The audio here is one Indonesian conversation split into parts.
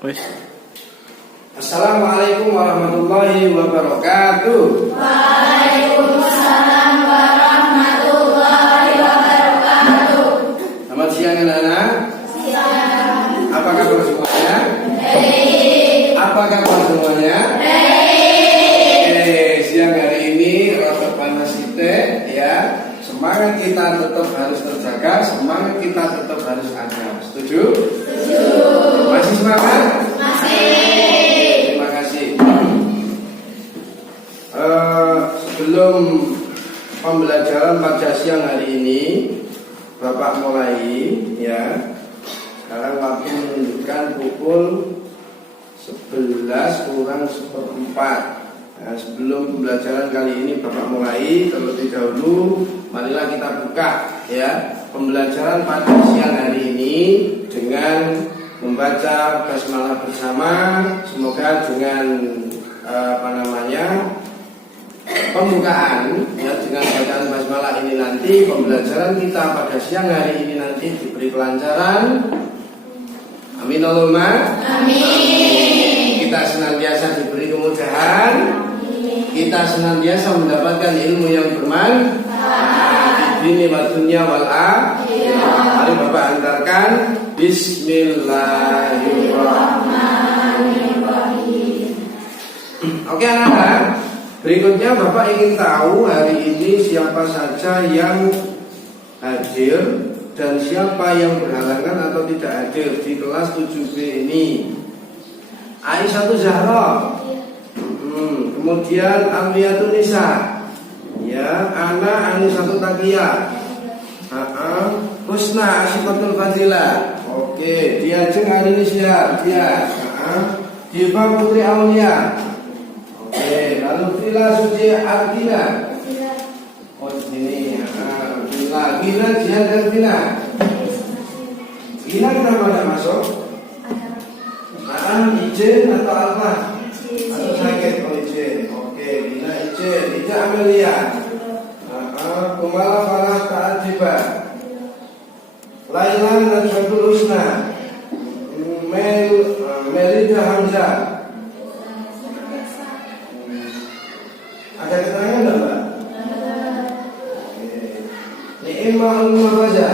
Wis. Assalamualaikum warahmatullahi wabarakatuh. Waalaikumsalam warahmatullahi wabarakatuh. Selamat siang anak-anak. Siang. Apa kabar semuanya? Baik. Apa kabar semuanya? Baik. Siang hari ini rasa panas kita ya. Semangat kita tetap harus terjaga, semangat kita tetap harus ada. Setuju? Setuju. Masih semangat? Masih. Terima kasih. Sebelum pembelajaran pada siang hari ini, Bapak mulai ya. Sekarang waktu menunjukkan pukul 11 kurang 1/4. Nah, sebelum pembelajaran kali ini Bapak mulai, terlebih dahulu marilah kita buka ya pembelajaran pada siang hari ini dengan membaca basmalah bersama. Semoga dengan pembukaan ya, dengan bacaan basmalah ini nanti pembelajaran kita pada siang hari ini nanti diberi kelancaran. Amin Allahumma Amin. Kita senantiasa diberi kemudahan. Kita senantiasa mendapatkan ilmu yang bermanfaat di dunia wa dunya wal akhirah. Mari Bapak antarkan. Bismillahirrahmanirrahim. Oke anak-anak, berikutnya Bapak ingin tahu hari ini siapa saja yang hadir dan siapa yang berhalangan atau tidak hadir di kelas 7B ini. Aisyatu Zahra, kemudian Amiyatun Nisa, ya, Ana Anisatu Taqiyah, Husna Asyifatul Fadilah. Oke, Diajeng hari ini siap, dia, Diva Putri Aulia. Oke, lalu Vila Suci Arkina. Oh di sini, Gina Jihan dan Vina. Gina kenapa tidak masuk? Izin atau apa? Atau sakit? Oh izin. Oke, Gina izin. Ija Amelia. Kumala Farah Ta'adiba. Laila Najwatul Husna. Melida Hamzah. Ada keterangan enggak, Mbak? Ni'imah Al-Muhafaza.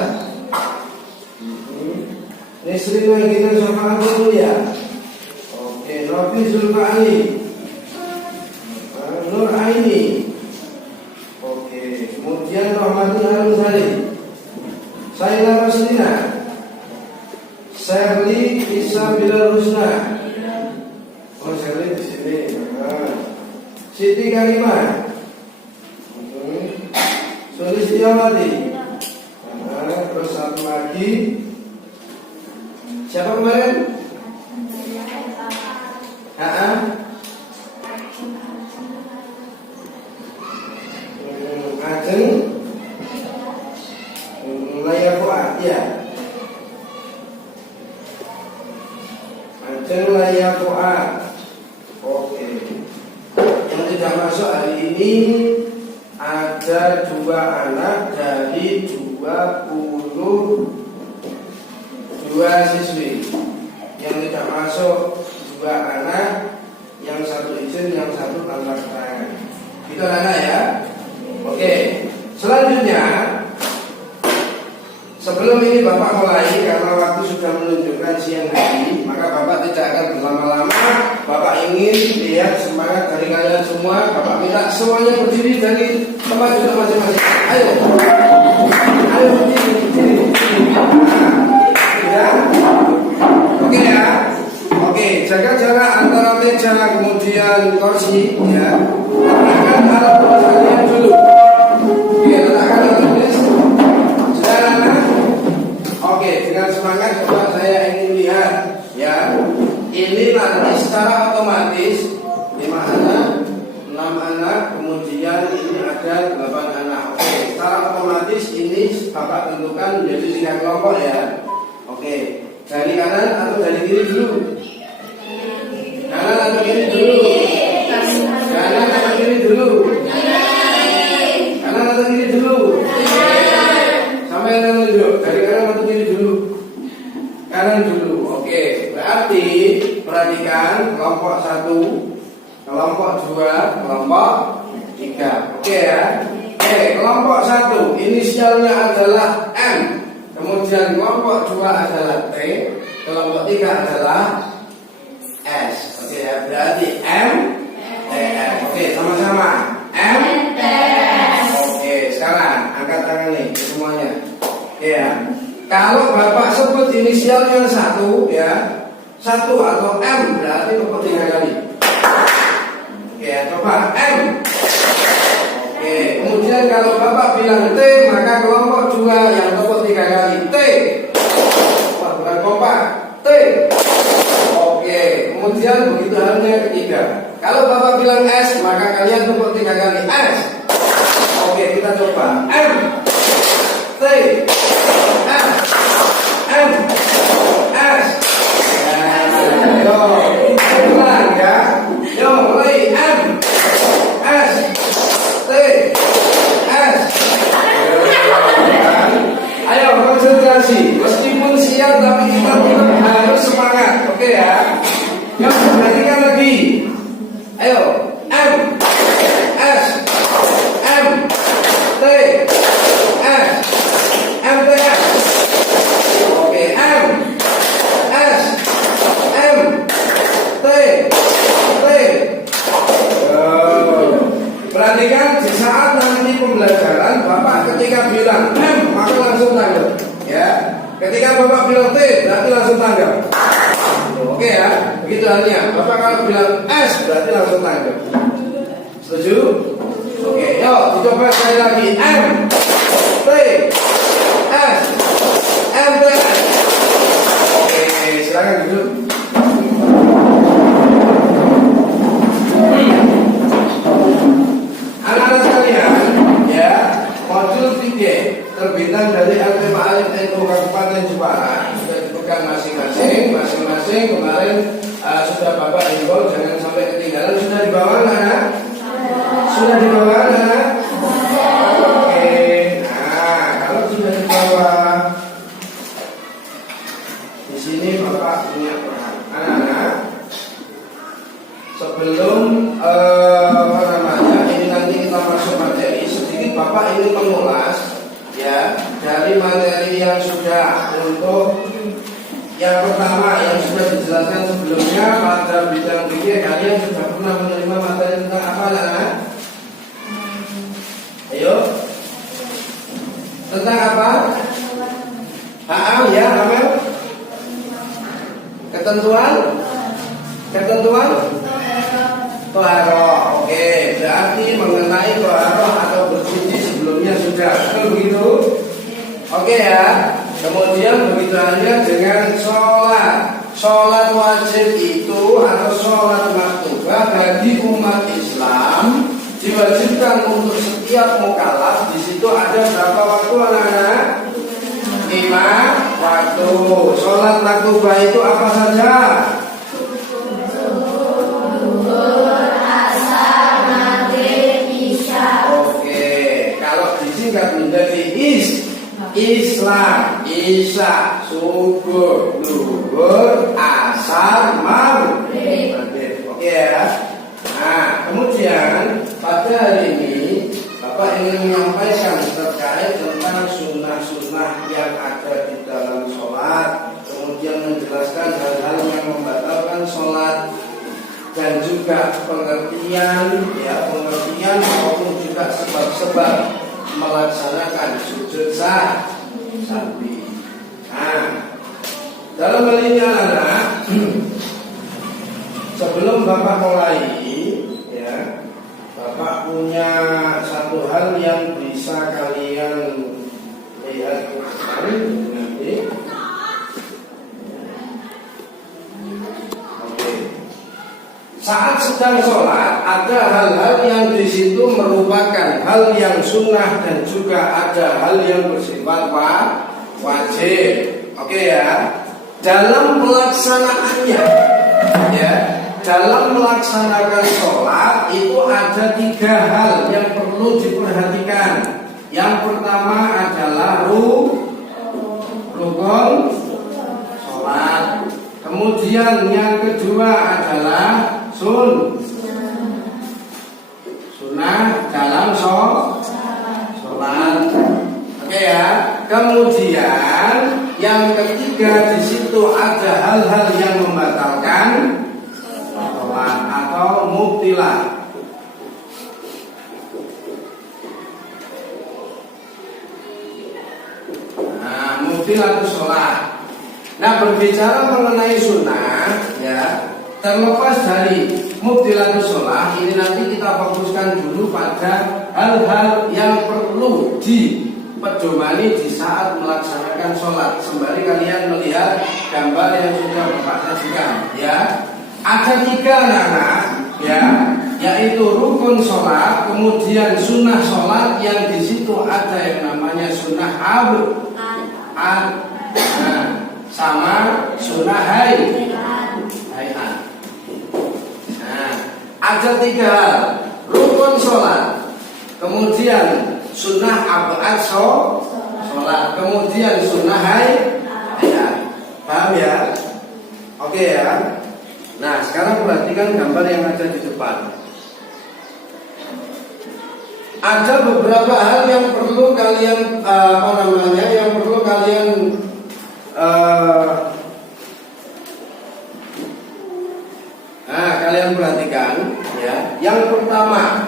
Nisrina kita Syafa'atul Mulia. Oke, Nabi Zulfa'ali, Nur Aini. Oke, kemudian Rahmatul Al-Salim, Saila Rasulina, Sherly Isa Bilal Husna. Oh, Sherly di sini. Siti Karimah, Sulistiawati. Terus satu lagi. Siapa kemarin? Ajeng Laya Fuad, ya. Ajeng Laya Fuad. Oke. Yang tidak masuk hari ini ada 2 anak dari 22 siswi. Yang tidak masuk 2 anak, yang 1 izin, yang 1 tanpa keterangan. Itu anak ya. Oke. Selanjutnya, sebelum ini Bapak mulai, karena waktu sudah menunjukkan siang hari, maka Bapak tidak akan berlama-lama. Bapak ingin lihat semangat dari kalian semua. Bapak minta semuanya berdiri dari tempat duduk masing-masing. Ayo, ayo berdiri. Ya. Oke ya. Oke, jaga jarak antara meja kemudian kursi ya. Letakkan alat tulis kalian dulu. Oke, letakkan alat tulis. Sudah. Oke, dengan semangat Bapak saya ingin lihat ya. Ini nanti secara otomatis 5 anak, 6 anak, kemudian ini ada 8 anak. Oke, secara otomatis ini Bapak tentukan menjadi 3 kelompok ya. Oke, dari kanan atau dari kiri dulu? Kanan atau kiri dulu? Kanan atau kiri dulu? Kanan atau kiri dulu? Sampai yang menunjuk. Dari kanan atau kiri dulu? Kanan dulu. Oke, berarti perhatikan kelompok 1, kelompok 2, kelompok 3. Oke ya. Oke, kelompok 1 inisialnya adalah M. Kemudian kelompok 2 adalah T, kelompok 3 adalah S. Oke ya, berarti M, T, S. Oke, sama-sama. M, T, S. Oke, sekarang angkat tangan nih semuanya. Oke ya. Kalau Bapak sebut inisialnya 1 ya, 1 atau M berarti tepuk 3 kali. Oke ya, coba M. Oke, kemudian kalau Bapak bilang T, maka kelompok 2 yang tepuk 3 kali. T. Wah, bukan kompak. T. Oke, kemudian begitu halnya ketiga. Kalau Bapak bilang S, maka kalian tepuk 3 kali. S. Oke, kita coba. M. T. S. M. S. Yo, ulang ya. Yo, mulai. M. S. T. S. Ayo konsentrasi. Meskipun siap tapi kita harus semangat. Oke ya. Yuk perhatikan lagi. Ayo. M. S. M. T. S. M. T. S. Oke. M. S. M. T. T. Perhatikan di saat nanti pembelajaran Bapak ketika bilang M maka langsung tanggap ya. Ketika Bapak bilang T berarti langsung tanggap. Oke ya, begitu halnya. Bapak kalau bilang S berarti langsung tanggap. Setuju? Oke, yuk dicoba sekali lagi. M T S M T S. Oke, silakan duduk. Anak-anak sekalian, ya, modul 3 terbitan dari LP Ma'arif NU Kabupaten Jepara sudah dipegang masing-masing. Kemarin sudah Bapak himbau jangan sampai ketinggalan. Sudah dibawa anak? Sudah dibawa anak? Oke. Nah, kalau sudah dibawa, di sini Bapak punya peran. Anak-anak, sebelum ini nanti kita masuk materi, sedikit Bapak ingin mengulas ya dari materi yang sudah untuk yang pertama yang sudah dijelaskan sebelumnya pada bidang fikih. Kalian sudah pernah menerima materi tentang apa anak? Ayo, tentang apa? Ya, Amel. Ketentuan Toharoh. Oke, berarti mengenai toharoh atau bersuci sebelumnya sudah. Begitu? Oke ya. Kemudian begitu halnya dengan sholat. Sholat wajib itu atau sholat maktubah bagi umat Islam diwajibkan untuk setiap mukallaf. Di situ ada berapa waktu anak-anak? 5 waktu. Sholat maktubah itu apa saja? Menjadi Islam, Isya, subuh, zuhur, asar, maghrib. Oke ya. Nah, kemudian pada hari ini Bapak ingin menyampaikan terkait tentang sunnah-sunnah yang ada di dalam sholat, kemudian menjelaskan hal-hal yang membatalkan sholat dan juga pengertian maupun juga sebab-sebab melaksanakan sujud sahwi. Nah, dalam hal ini anak, sebelum Bapak mulai, ya, Bapak punya satu hal yang bisa kalian lihat nanti. Saat sedang sholat ada hal-hal yang di situ merupakan hal yang sunnah dan juga ada hal yang bersifat wajib. Oke ya. Dalam pelaksanaannya, ya, dalam melaksanakan sholat itu ada 3 hal yang perlu diperhatikan. Yang pertama adalah rukun sholat. Kemudian yang kedua adalah sunnah dalam sholat. Oke ya. Kemudian yang ketiga di situ ada hal-hal yang membatalkan sholat atau mubtilah. Mubtilah itu sholat. Nah, berbicara mengenai sunnah, ya, terlepas dari mubtilah itu sholat, ini nanti kita fokuskan dulu pada hal-hal yang perlu dipedomani di saat melaksanakan sholat. Sembari kalian melihat gambar yang sudah Bapak sajikan, ya. Ada 3 anak-anak, ya, yaitu rukun sholat, kemudian sunnah sholat yang di situ ada yang namanya sunnah sama sunnah hayat. Nah, ada 3 hal: rukun sholat, kemudian sunnah abad sholat, kemudian sunnah hayat. Paham ya? Oke ya. Nah, sekarang perhatikan gambar yang ada di depan. Ada beberapa hal yang perlu kalian yang perlu kalian kalian perhatikan, ya. Yang pertama,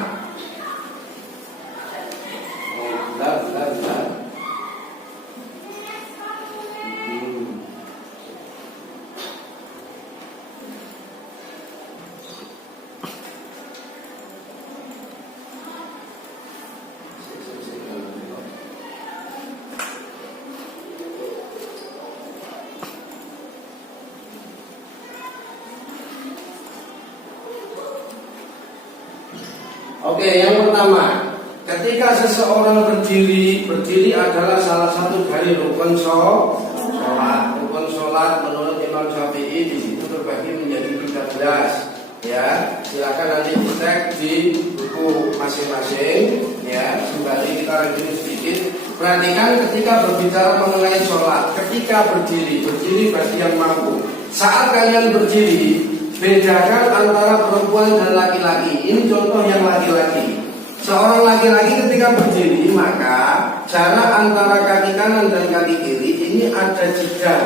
yang pertama, ketika seseorang berdiri adalah salah satu dari rukun sholat. Rukun sholat menurut Imam Syafi'i di situ terbagi menjadi 13. Ya, silakan nanti dicek di buku masing-masing. Ya, sembari kita review sedikit. Perhatikan ketika berbicara mengenai sholat, ketika berdiri bagi yang mampu. Saat kalian berdiri, bedakan antara perempuan dan laki-laki. Ini contoh yang laki-laki. Seorang laki-laki ketika berdiri, maka jarak antara kaki kanan dan kaki kiri ini ada jeda,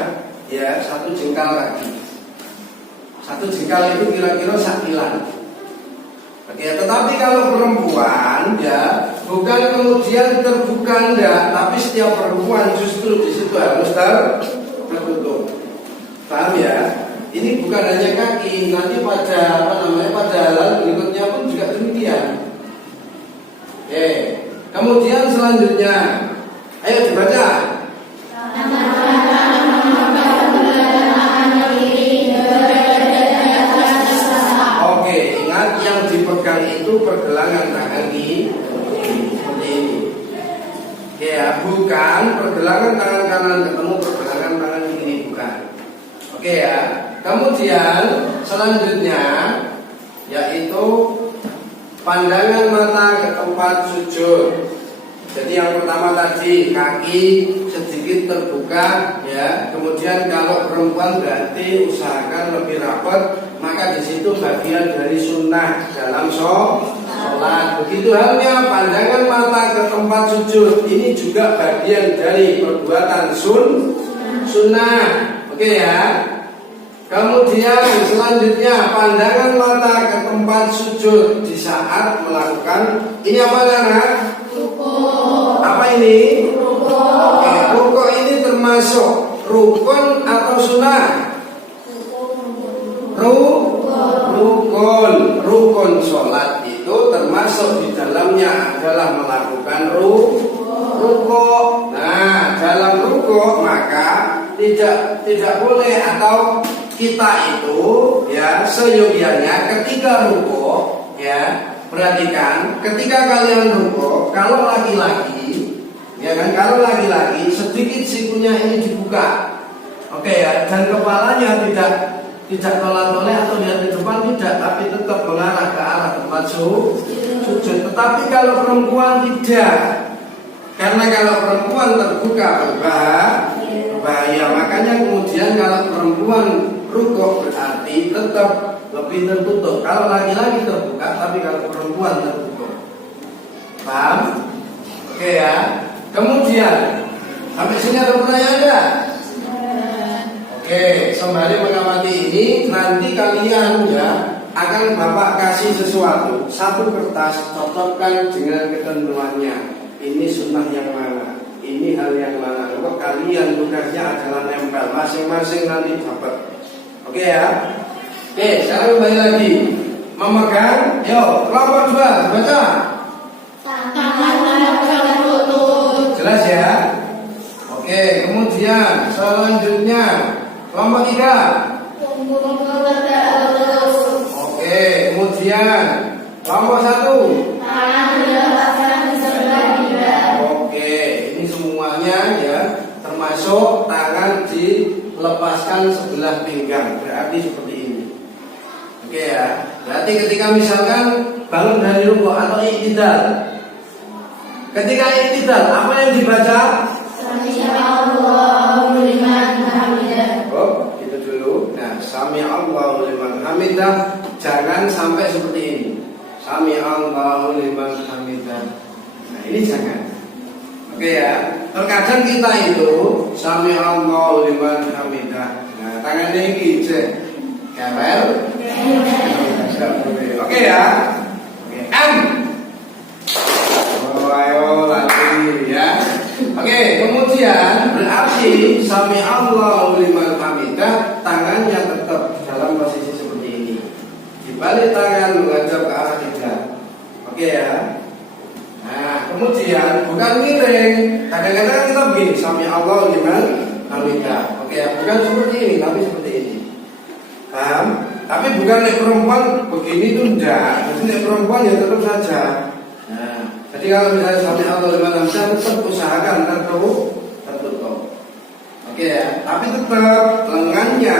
ya, 1 jengkal kaki. 1 jengkal itu kira-kira sakilan. Oke, tetapi kalau perempuan, ya, bukan kemudian terbuka enggak, tapi setiap perempuan justru di situ harus tertutup. Paham ya? Ini bukan hanya kaki, nanti pada pada hal berikutnya pun juga demikian. Oke, kemudian selanjutnya, ayo dibaca. Oke, ingat yang dipegang itu pergelangan tangan kiri seperti ini. Oke ya, bukan pergelangan tangan kanan ketemu pergelangan tangan kiri, bukan. Oke ya. Kemudian selanjutnya yaitu pandangan mata ke tempat sujud. Jadi yang pertama tadi kaki sedikit terbuka, ya. Kemudian kalau perempuan berarti usahakan lebih rapat, maka di situ bagian dari sunnah dalam sholat. Begitu halnya pandangan mata ke tempat sujud, ini juga bagian dari perbuatan sunnah. Oke ya. Kemudian selanjutnya pandangan mata ke tempat sujud di saat melakukan ini apa anak? Apa ini? Oke, rukuk ini termasuk rukun atau sunnah? Rukun sholat itu termasuk di dalamnya adalah melakukan rukuk. Nah, dalam rukuk maka tidak boleh atau kita itu, ya, seyogianya ketika rukuk, ya, perhatikan ketika kalian rukuk, kalau laki-laki, ya kan, kalau laki-laki sedikit sikunya ini dibuka, oke ya, dan kepalanya tidak tolak-tolak atau lihat di depan, tidak, tapi tetap mengarah ke arah tempat sujud. Tetapi kalau perempuan tidak, karena kalau perempuan terbuka berbahaya, makanya kemudian kalau perempuan rukuk berarti tetap lebih tertutup. Kalau laki-laki terbuka, tapi kalau perempuan tertutup. Paham? Oke ya. Kemudian sampai sini ada pertanyaan enggak? Oke, sembari mengamati ini, nanti kalian ya akan Bapak kasih sesuatu, satu kertas, cocokkan dengan ketentuannya. Ini sunnah yang mana? Ini hal yang mana? Kalau kalian tugasnya adalah nempel, masing-masing nanti dapat. Oke ya. Oke, sekarang kembali lagi. Memegang, yuk, kelompok 2, baca. Tangan tertutup. Jelas ya? Oke, kemudian selanjutnya kelompok 3. Punggung tertutup. Oke, kemudian kelompok 1. Tangan dilepaskan di sebelah dada. Oke, ini semuanya ya, termasuk tangan dilepaskan sebelah pinggang. Berarti seperti ini. Oke ya. Berarti ketika misalkan bangun dari rukuk atau iktidal. Ketika iktidal, apa yang dibaca? Sami Allahu liman hamidah. Oh, itu dulu. Nah, sami Allahu liman hamidah, jangan sampai seperti ini. Sami Allahu liman hamidah. Nah, ini jangan. Oke ya. Terkadang kita itu sami Allahu liman hamidah. Nah, tangannya ini cek. Kepel. Oke ya. Oke, M. Oh, ayo lagi ya. Oke, kemudian berarti sami Allahu liman hamidah, tangannya tetap dalam posisi seperti ini. Dibalik tangan menghadap ke arah kiblat. Oke ya. Nah, kemudian bukan miring. Kadang-kadang kita begini, sami Allahu liman hamidah. Oke ya, bukan seperti ini, tapi seperti ini. Paham? Tapi bukan nek perempuan begini tuh enggak. Jadi nek perempuan ya tetap saja. Nah, jadi kalau misalnya sami Allahu liman hamidah, tetap usahakan tertutup. Oke ya, tapi tetap lengannya,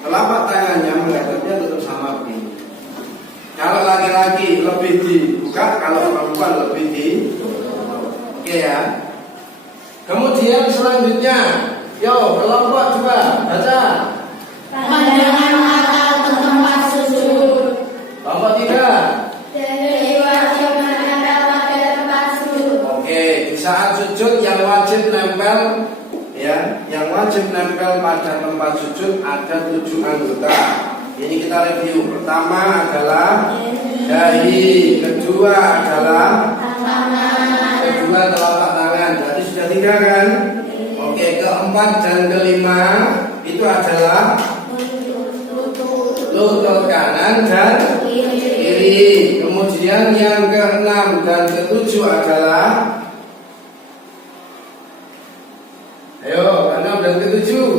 telapak tangannya menghadapnya tetap sama begini. Kalau laki-laki lebih dibuka, kalau perempuan lebih ditutup. Oke ya. Kemudian selanjutnya, yo kelompok 2, baca. Pandangan mata ke tempat sujud. Kelompok 3. Dari wajib menghadap pada tempat sujud. Oke, di saat sujud yang wajib nempel, ya, yang wajib nempel pada tempat sujud ada 7 anggota. Ini kita review. Pertama adalah dahi, kedua adalah Tangan. kedua telapak tangan. Jadi sudah 3 kan? Oke, keempat dan kelima itu adalah lutut kanan dan kiri. Kemudian yang keenam dan ketujuh adalah, ayo, keenam dan ketujuh,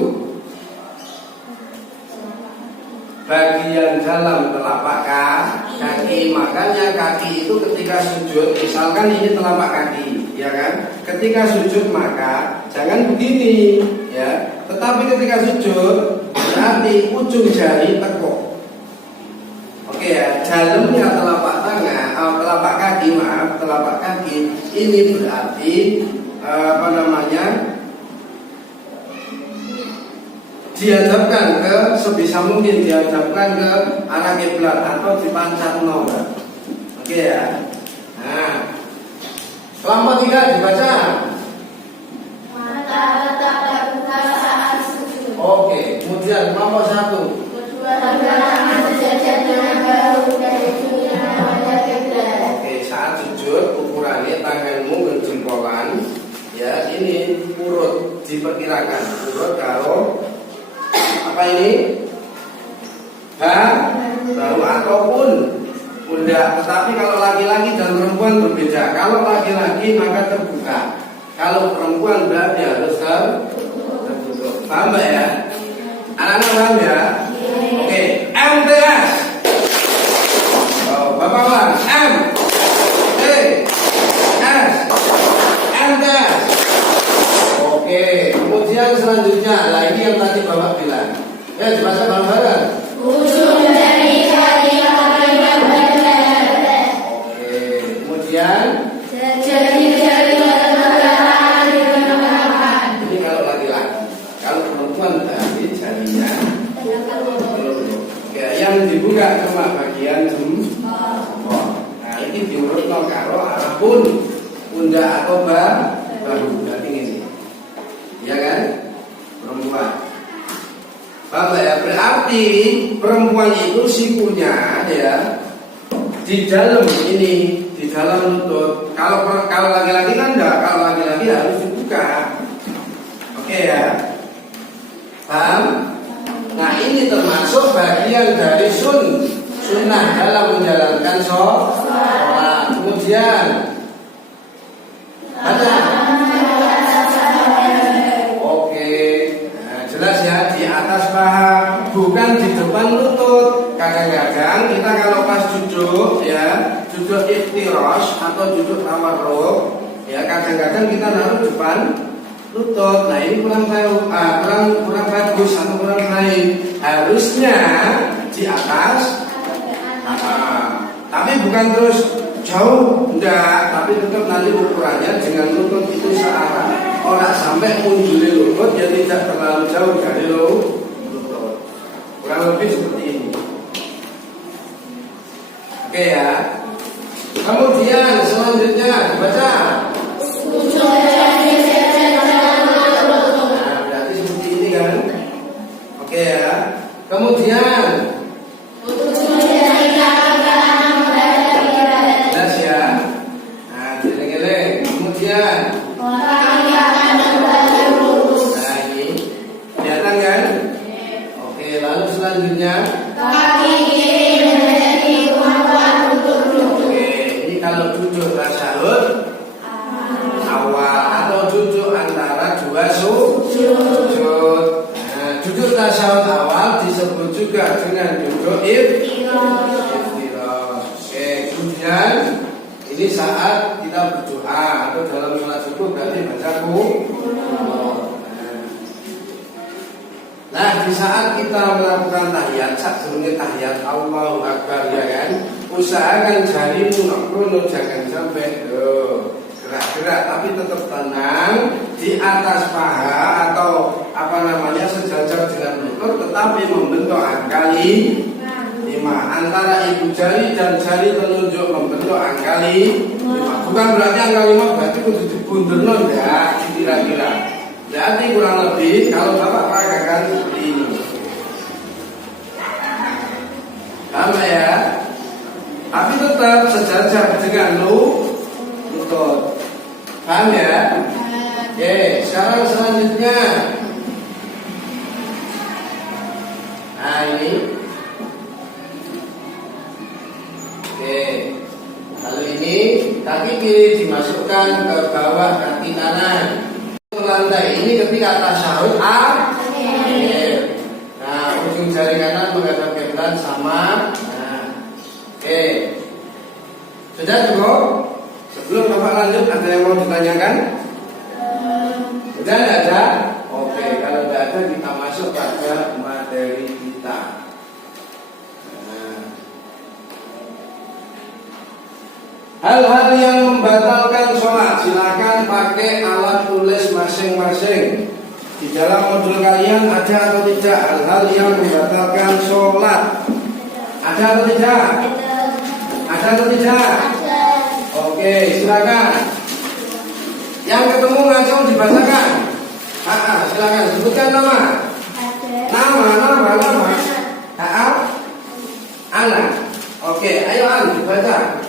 bagian dalam telapak kaki. Makanya kaki itu ketika sujud, misalkan ini telapak kaki, ya kan? Ketika sujud maka jangan begini, ya. Tetapi ketika sujud berarti ujung jari tekuk. Oke ya, dalamnya telapak tangan, telapak kaki ini berarti dihadapkan ke sebisa mungkin, dihadapkan ke arah kiblat atau dipancat nol. Oke ya. Nah, kelompok 3 dibaca. Mata tetap terbuka saat sujud. Oke, kemudian kelompok 1. Kedua tangan sejajar dengan bahu dari ujung yang ada kiblat. Oke, saat sujud ukurannya tanganmu berjempolan, ya ini urut diperkirakan urut kalau apa ini? Bahu ataupun pundak. Tetapi kalau laki-laki dan perempuan berbeda. Kalau laki-laki maka terbuka. Kalau perempuan berarti harus tertutup. Paham Mbak ya? Anak-anak paham ya? Oke, MTS. Oh, Bapak ulang. M T S MTS. Oke, kemudian selanjutnya, nah ini yang tadi Bapak bilang. Ya, dibaca bareng-bareng. Ujung dari kaki menghadap pada dada. Oke, kemudian Jari-jari berbenturan di permukaan. ini kalau laki-laki. Kalau perempuan tadi jarinya yang dibuka cuma bagian jempol. Nah ini diurutno karo arapun pundak atau bahu. Berarti ini, ya kan? Perempuan. Bapak ya, berarti perempuan itu sikunya ya di dalam ini, di dalam lutut. Kalau laki-laki kan enggak, kalau laki-laki harus dibuka. Oke ya, paham? Nah ini termasuk bagian dari sunnah dalam menjalankan sholat. Kemudian ada, oke, nah, jelas ya, di atas paha, bukan di depan lutut. Kadang-kadang kita kalau pas duduk ya, duduk iftirosh atau duduk tawarruk ya, kadang-kadang kita naruh depan lutut. Nah ini kurang bagus atau kurang baik. Harusnya di atas, tapi bukan terus jauh, enggak. Tapi tetap nanti ukurannya dengan lutut itu searah. Orang sampai munculin lutut ya, tidak terlalu jauh dari lutut. Kurang lebih seperti ini. Oke ya. Kemudian selanjutnya baca. Oke ya. Kemudian jelas ya. Nah, geleng-geleng. Kemudian nah ini kelihatan kan? Oke, lalu selanjutnya oke, ini kalau duduk tasyahud awal atau duduk antara dua sujud. Duduk tasyahud awal disebut juga dengan duduk iftirash. Oke, kemudian ini saat kita berdoa atau dalam sholat subuh berarti baca Nah, di saat kita melakukan tahiyat, sebelumnya tahiyat Allahu Akbar ya kan, usahakan jarimu nakrono jangan sampai gerak-gerak, tapi tetap tenang di atas paha atau sejajar dengan lutut, tetapi membentuk angka 5. Antara ibu jari dan jari telunjuk membentuk angka 5. Bukan berarti angka 5 berarti kudu dibundelno ya, kira-kira. Jadi kurang lebih kalau Bapak peragakan seperti ini. Paham ya? Tapi tetap sejajar dengan lutut. Paham ya? Oke, sekarang selanjutnya. Nah ini. Oke. Lalu ini kaki kiri dimasukkan ke bawah kaki kanan. Lantai ini ketika tasyahud akhir. Nah, ujung jari kanan menghadap kiblat sama. Nah, oke. Sudah cukup? Sebelum Bapak lanjut, ada yang mau ditanyakan? Sudah tidak ada? Oke, kalau tidak ada kita masuk pada materi kita. Hal-hal yang membatalkan sholat, silakan pakai alat tulis masing-masing. Di dalam modul kalian ada atau tidak hal-hal yang membatalkan sholat? Ada atau tidak? Ada atau tidak? Oke, silakan. Yang ketemu langsung dibacakan. Silakan sebutkan nama. Nama. Anak. Oke, ayo An dibaca.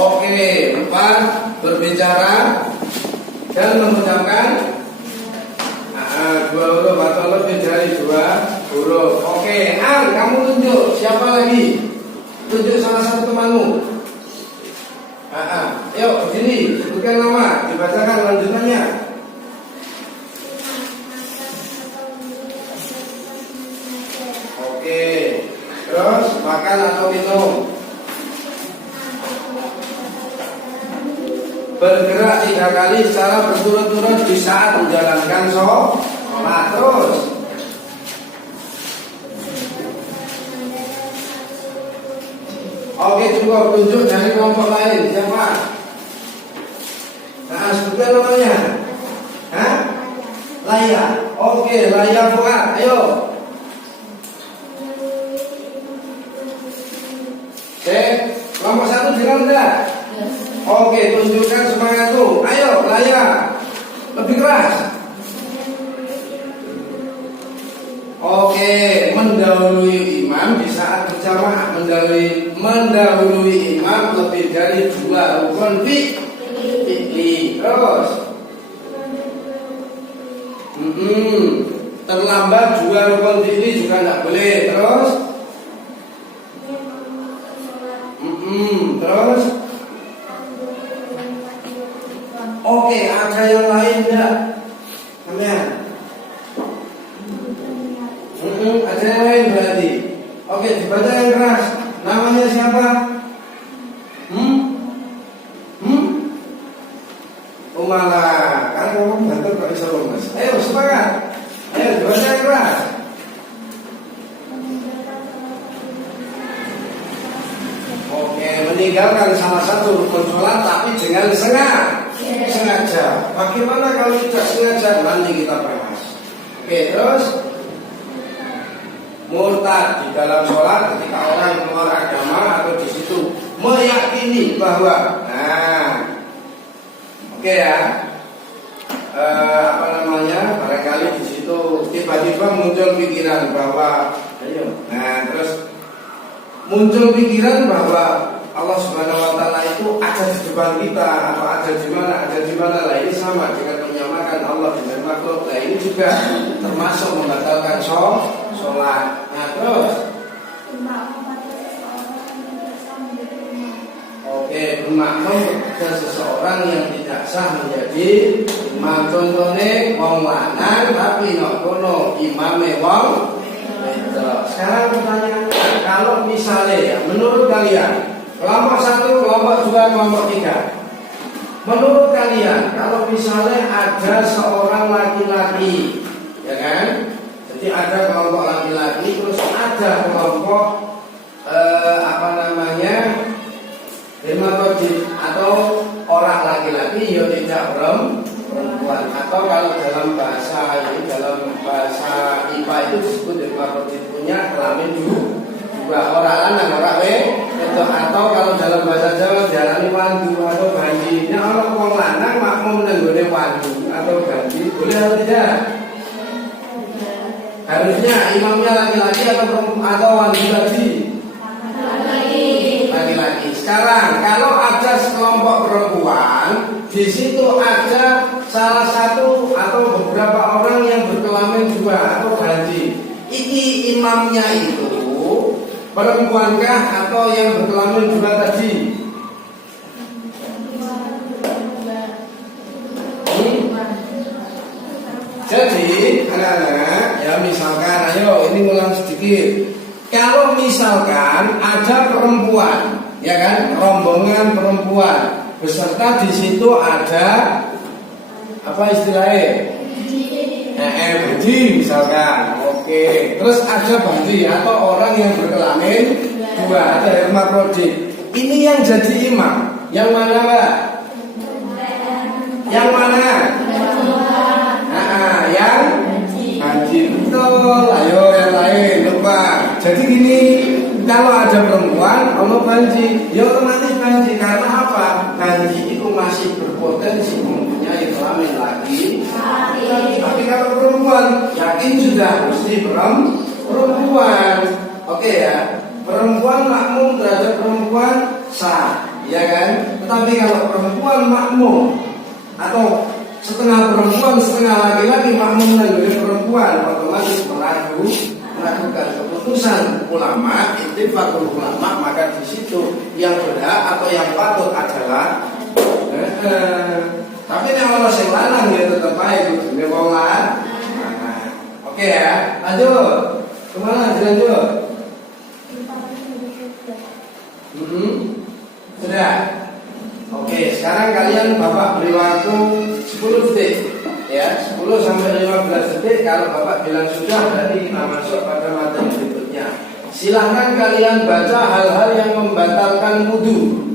Oke, 4 berbicara dan mengucapkan 2 huruf atau lebih dari 2 huruf. Oke, Ang, kamu tunjuk siapa lagi? Tunjuk salah satu temanmu. Yuk, begini, sebutkan nama, dibacakan lanjutannya. Oke, terus makan atau minum. Bergerak 3 kali secara berturut-turut di saat menjalankan sholat. Terus Oke, cukup. Tunjuk dari kelompok lain. Siapa? Nah, sebutkan namanya. Hah? Laya. Oke, Laya Fuad. Ayo. Kelompok 1 dengar enggak? Oke, tunjukkan semangat tuh. Ayo, Laya. Lebih keras. Oke, mendahului imam di saat berjamaah. Mendahului imam lebih dari 2 rukun fi'li. Terus terlambat 2 rukun fi'li juga tidak boleh. Terus terus oke, ada yang lain enggak? Kalian? Ada yang lain berarti. Oke, dibaca yang keras. Namanya siapa? Malah kan kamu bantu kok bisa lemes. Ayo semangat. Ayo dibaca yang keras. Oke, meninggalkan salah satu rukun sholat tapi dengan sengaja. Bagaimana kalau tidak sengaja? Nanti kita bahas. Oke, terus murtad di dalam sholat ketika orang keluar agama atau di situ meyakini bahwa, oke ya, barangkali di situ tiba-tiba muncul pikiran bahwa, terus muncul pikiran bahwa Allah Subhanahu Wa Taala itu ada di depan kita atau ada di mana lah. Ini sama dengan menyamakan Allah dengan makhluk. Nah, ini juga termasuk membatalkan sholat. Nah, terus oke, bermakmum kepada seseorang yang tidak sah menjadi imam. Contohnya wong lanang tapi nek kono imame wong. Sekarang pertanyaan, kalau misalnya ya, menurut kalian kelompok 1, kelompok 2, kelompok 3, menurut kalian kalau misalnya ada seorang laki-laki, ya kan? Jadi ada kelompok laki-laki, terus ada kelompok hermafrodit atau orang laki-laki yang tidak perempuan, atau kalau dalam bahasa IPA itu disebut hermafrodit, punya kelamin dua, orang lanang orang wedok, atau kalau dalam bahasa Jawa diarani wandu atau banji. Ini orang wong lanang makmum nenggone wandu atau banji, boleh atau tidak? Harusnya imamnya laki-laki atau wandu tadi? Laki-laki. Sekarang kalau ada sekelompok perempuan, di situ ada salah satu atau beberapa orang yang berkelamin dua atau ganti. Ini imamnya itu perempuankah atau yang berkelamin dua tadi? Jadi anak-anak, ya misalkan, ayo ini ulang sedikit. Kalau misalkan ada perempuan, ya kan, rombongan perempuan beserta di situ ada apa istilahnya? Budi misalkan, oke. Terus ada bandi atau orang yang berkelamin dua, ada hermafrodit. Ini yang jadi imam, yang mana Mbak? Yang mana? Yang bandi. Betul. Ayo yang lain, lupa. Jadi gini, kalau ada perempuan, ono banji, ya otomatis banji. Karena apa? Banji itu masih berpotensi mempunyai kelamin lagi. Tapi kalau perempuan, yakin sudah mesti perempuan. Oke ya, perempuan makmum terhadap perempuan sah, ya kan? Tetapi kalau perempuan makmum atau setengah perempuan setengah laki-laki makmum dengan perempuan, otomatis meragukan keputusan ulama, ittifaqul ulama. Maka di situ yang berhak atau yang patut adalah tapi yang orang sing lanang ya tetap aja kudune wong lanang. Oke ya, lanjut. Kemana lanjut? Sudah. Oke, sekarang kalian Bapak beri waktu 10 detik. Ya, 10 sampai 15 detik. Kalau Bapak bilang sudah, berarti kita masuk pada materi berikutnya. silahkan kalian baca hal-hal yang membatalkan wudu.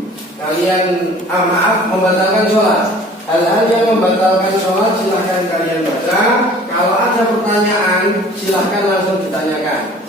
Membatalkan sholat. Hal-hal yang membatalkan sholat silahkan kalian baca. Kalau ada pertanyaan silahkan langsung ditanyakan.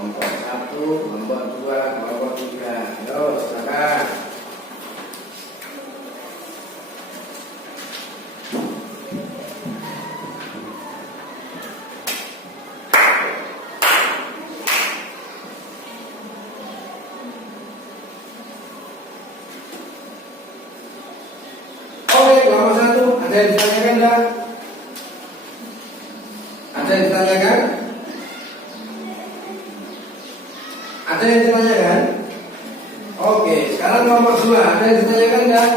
Kelompok 1, kelompok 2, kelompok 3. Ayo silakan. Oke, kelompok 1, ada yang ditanyakan enggak? Ada yang ditanyakan? Ada yang ditanyakan? Oke, sekarang kelompok 2, ada yang ditanyakan enggak?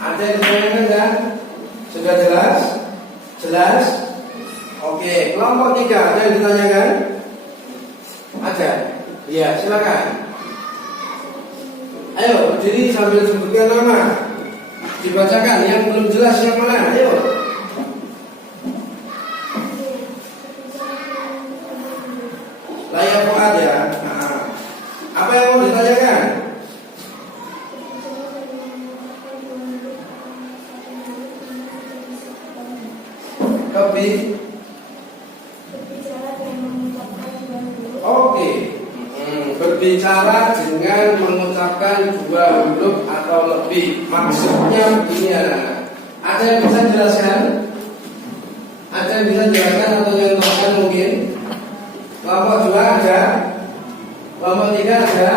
Ada yang ditanyakan enggak? Sudah jelas? Jelas? Oke, kelompok 3, ada yang ditanyakan? Ada? Iya, silakan. Ayo, berdiri sambil sebutkan nama. Dibacakan yang belum jelas yang mana? Ayo. Layak Fuad ya. Nah, apa yang mau ditanyakan? Oke. Berbicara dengan mengucapkan 2 huruf atau lebih. Maksudnya begini anak-anak. Ada yang bisa jelaskan? Ada yang bisa jelaskan atau yang terangkan mungkin? Kelompok 2 ada? Kelompok 3 ada?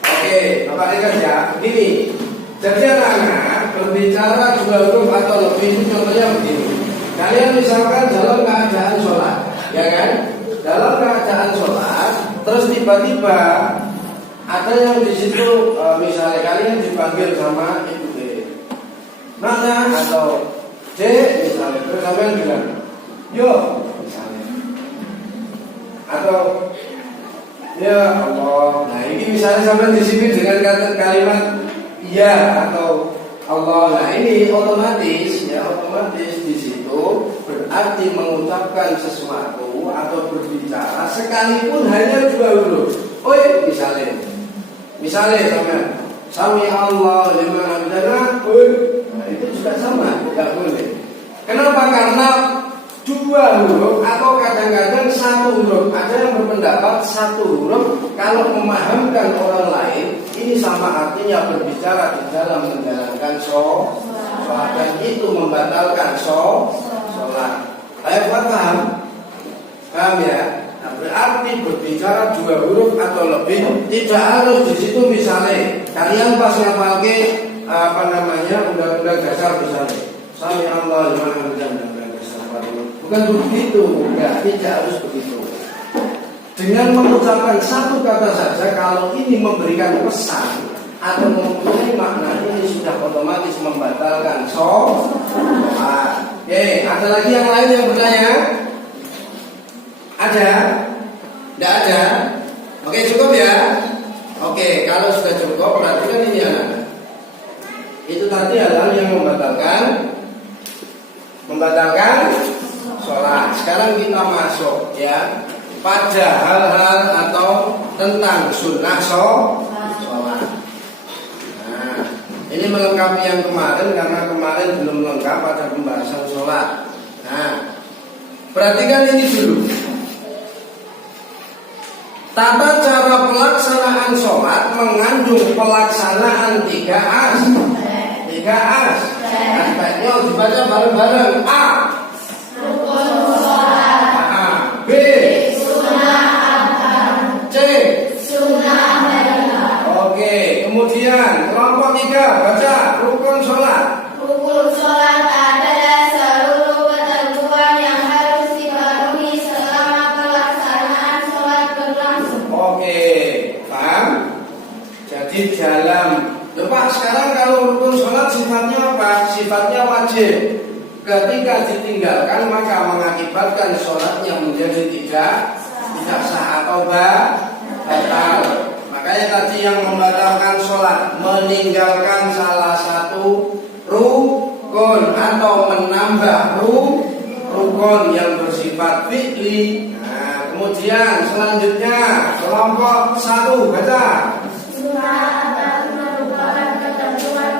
Oke, Bapak lihat ya. Begini. Jadi anak-anak berbicara 2 huruf atau lebih itu contohnya begini. Kalian misalkan dalam keadaan sholat, ya kan? Dalam keadaan sholat, terus tiba-tiba ada yang di situ, misalnya kalian dipanggil sama ibu D, mana atau D misalnya, terus kalian bilang, yo misalnya, atau ya Allah. Nah ini misalnya sampai di sini dengan kata kalimat iya atau Allah. Nah ini otomatis di situ berarti mengucapkan sesuatu atau berbicara sekalipun hanya 2 huruf. Oh misalnya Sami Allah liman hamdana. Nah itu juga sama, tidak boleh. Kenapa? Karena 2 huruf atau kadang-kadang 1 huruf. Ada yang berpendapat 1 huruf kalau memahamkan orang lain ini sama artinya berbicara di dalam menjalankan sholat dan itu membatalkan sholat. Ayo paham? Paham ya? Nah, berarti berbicara 2 huruf atau lebih tidak harus di situ misalnya kalian pas ngapalke undang-undang dasar misalnya. Sami Allah liman hamdana. Bukan begitu, tidak harus begitu. Dengan mengucapkan 1 kata saja, kalau ini memberikan pesan atau mempunyai makna, ini sudah otomatis membatalkan sholat. Oke, ada lagi yang lain yang bertanya? Ada? Tidak ada? Oke, cukup ya? Oke, kalau sudah cukup, berarti kan ini anak. Itu tadi hal-hal yang membatalkan sholat. Sekarang kita masuk ya pada hal-hal atau tentang sunnah sholat. Nah, ini melengkapi yang kemarin karena kemarin belum lengkap pada pembahasan sholat. Nah, perhatikan ini dulu. Tata cara pelaksanaan sholat mengandung pelaksanaan 3 as. 3 as. Aspeknya dibaca bareng-bareng. A. Rukun sholat. B. Sunnah arkam. C. Sunnah madhab. Oke, kemudian kelompok 3 baca rukun sholat. Rukun sholat adalah seluruh ketentuan yang harus wajib ketika ditinggalkan maka mengakibatkan sholatnya menjadi tidak sah atau batal. Makanya tadi yang membatalkan sholat meninggalkan salah satu rukun atau menambah rukun yang bersifat fi'li. Nah, kemudian selanjutnya kelompok 1 baca. Sunnah adalah merupakan ketentuan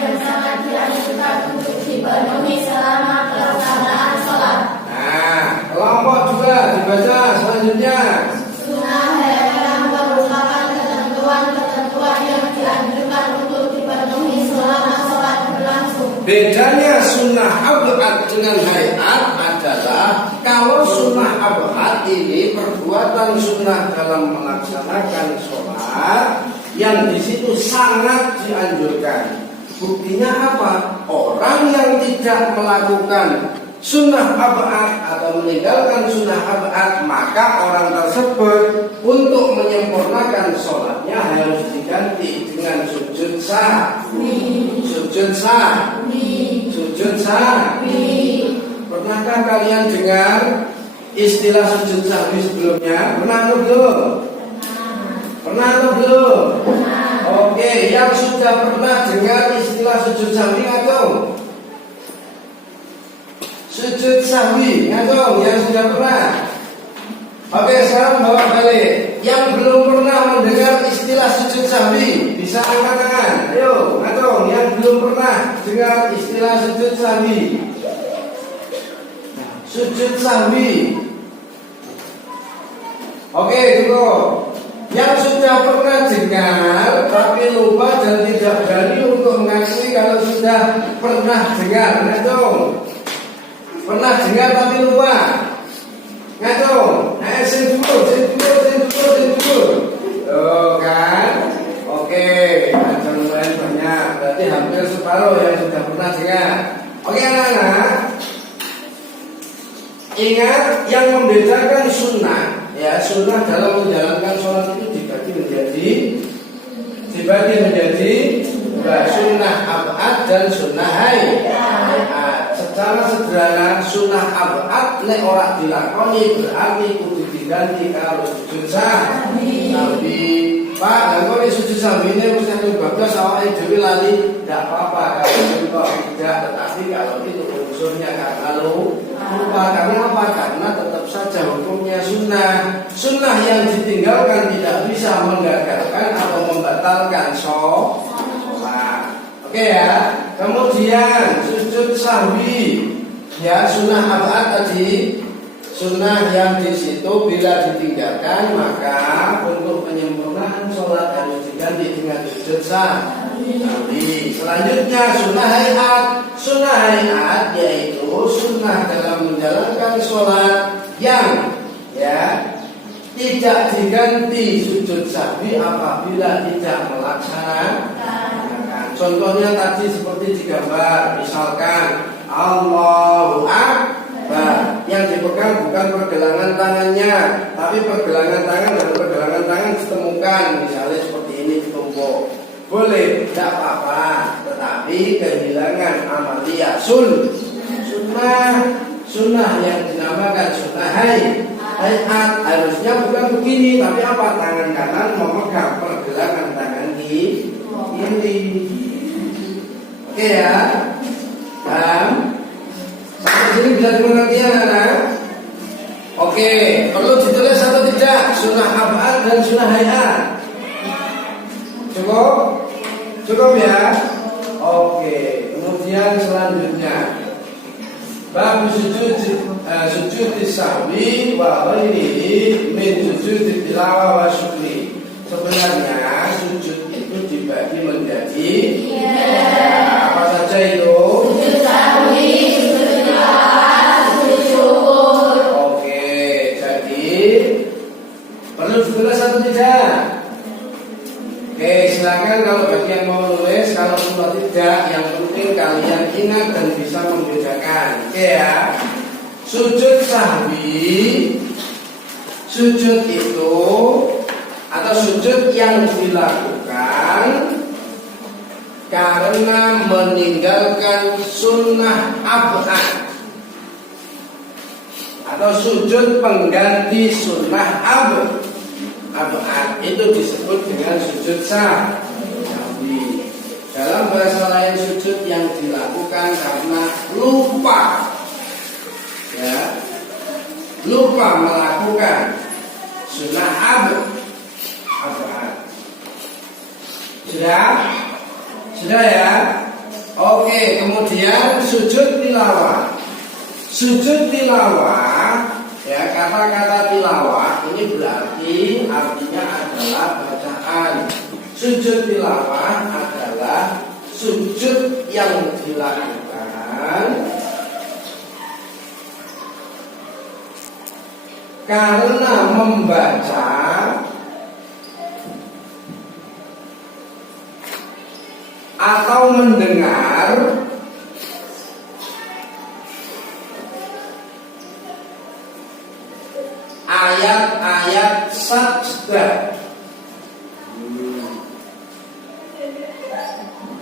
yang sangat dianjurkan untuk dipenuhi selama pelaksanaan sholat. Nah, kelompok 2 dibaca selanjutnya. Sunnah adalah merupakan ketentuan yang dianjurkan untuk dipenuhi selama sholat berlangsung. Bedanya sunnah abad dengan hayat adalah kalau sunnah abad ini perbuatan sunnah dalam melaksanakan sholat yang di situ sangat dianjurkan. Buktinya apa? Orang yang tidak melakukan sunnah abad atau meninggalkan sunnah abad, maka orang tersebut untuk menyempurnakan sholatnya harus diganti dengan sujud sahwi. Sujud sahwi. Sujud sahwi. Pernahkah kalian dengar istilah sujud sahwi sebelumnya? Pernah atau belum? Pernah atau belum? Oke, yang sudah pernah dengar istilah sujud sahwi atau sujud sahwi, ngaco yang sudah pernah. Oke, sekarang bawa balik. Yang belum pernah mendengar istilah sujud sahwi bisa angkat tangan. Ayo, ngaco yang belum pernah dengar istilah sujud sahwi. Sujud sahwi. Oke, cukup. Yang sudah pernah dengar tapi lupa dan tidak berani untuk mengakui kalau sudah pernah dengar, ngaco. Pernah dengar tapi lupa. Ngaco. Nah, sing dulu. Oh kan? Oke, ada lumayan banyak. Berarti hampir separuh yang sudah pernah dengar. Oke anak-anak. Ingat yang membedakan sunnah, ya sunnah dalam menjalankan sholat itu dibagi menjadi dua, sunnah abad dan sunnah hayat. Secara sederhana sunnah abad nek ora dilakoni berarti kudu diganti karo sujud sahwi. Pak, kalau ini sujud sahwi ini mesti bablas awake dhewe lali, tidak apa-apa kalau tidak, tetapi kalau itu unsurnya karena lupa, karena apa? Karena tetap saja hukumnya sunnah. Sunnah yang ditinggalkan tidak bisa menggagalkan atau membatalkan sholat. Oke ya. Kemudian sujud sahwi, ya sunnah abad tadi, sunnah yang di situ bila ditinggalkan maka untuk penyempurnaan sholat harus diganti dengan sujud sahwi. Selanjutnya sunnah hayat. Sunnah hayat yaitu sunnah dalam menjalankan sholat yang ya tidak diganti sujud sahwi apabila tidak melaksanakan. Contohnya tadi seperti digambar, misalkan Allahu Akbar, yang dipegang bukan pergelangan tangannya, tapi pergelangan tangan dan pergelangan tangan ditemukan, misalnya seperti ini ditumpuk. Boleh, tidak apa-apa, tetapi kehilangan amalia sunnah yang dinamakan sunnah hayat harusnya bukan begini, tapi apa? Tangan kanan memegang pergelangan tangan kiri. Oke ya, sampai sini bisa dimengerti ya anak? Oke, perlu ditulis atau tidak sunnah abad dan sunnah hayat? Cukup ya. Oke, kemudian selanjutnya bab sujud sahwi wa ghairihi min sujud tilawah wa syukri. Sebenarnya sujud itu dibagi menjadi apa saja itu? Sujud sahwi, sujud tilawah, sujud syukur. Oke, jadi perlu ditulis atau tidak? Oke, silakan kalau bagi yang mau nulis, kalau sudah tidak, yang penting kalian ingat dan bisa membedakan. Oke ya. Sujud sahwi, sujud itu atau sujud yang dilakukan karena meninggalkan sunnah ab'ad atau sujud pengganti sunnah ab'ad itu disebut dengan sujud sahwi. Dalam bahasa lain sujud yang dilakukan karena lupa, ya, lupa melakukan sunnah ab'ad. Sudah ya. Oke, kemudian sujud tilawah. Sujud tilawah, ya, kata-kata tilawah ini berarti artinya adalah bacaan. Sujud tilawah adalah sujud yang dilakukan karena membaca atau mendengar ayat-ayat sajdah.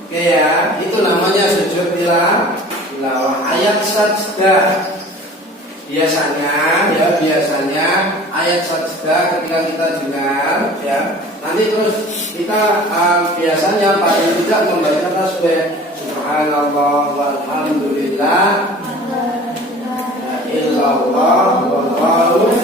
Oke ya, itu namanya sujud tilawah. Ayat sajdah. Biasanya ayat sajdah ketika kita dengar, ya, nanti terus kita biasanya paling tidak membaca tasbih subhanallah walhamdulillah la illallah wallahu akbar.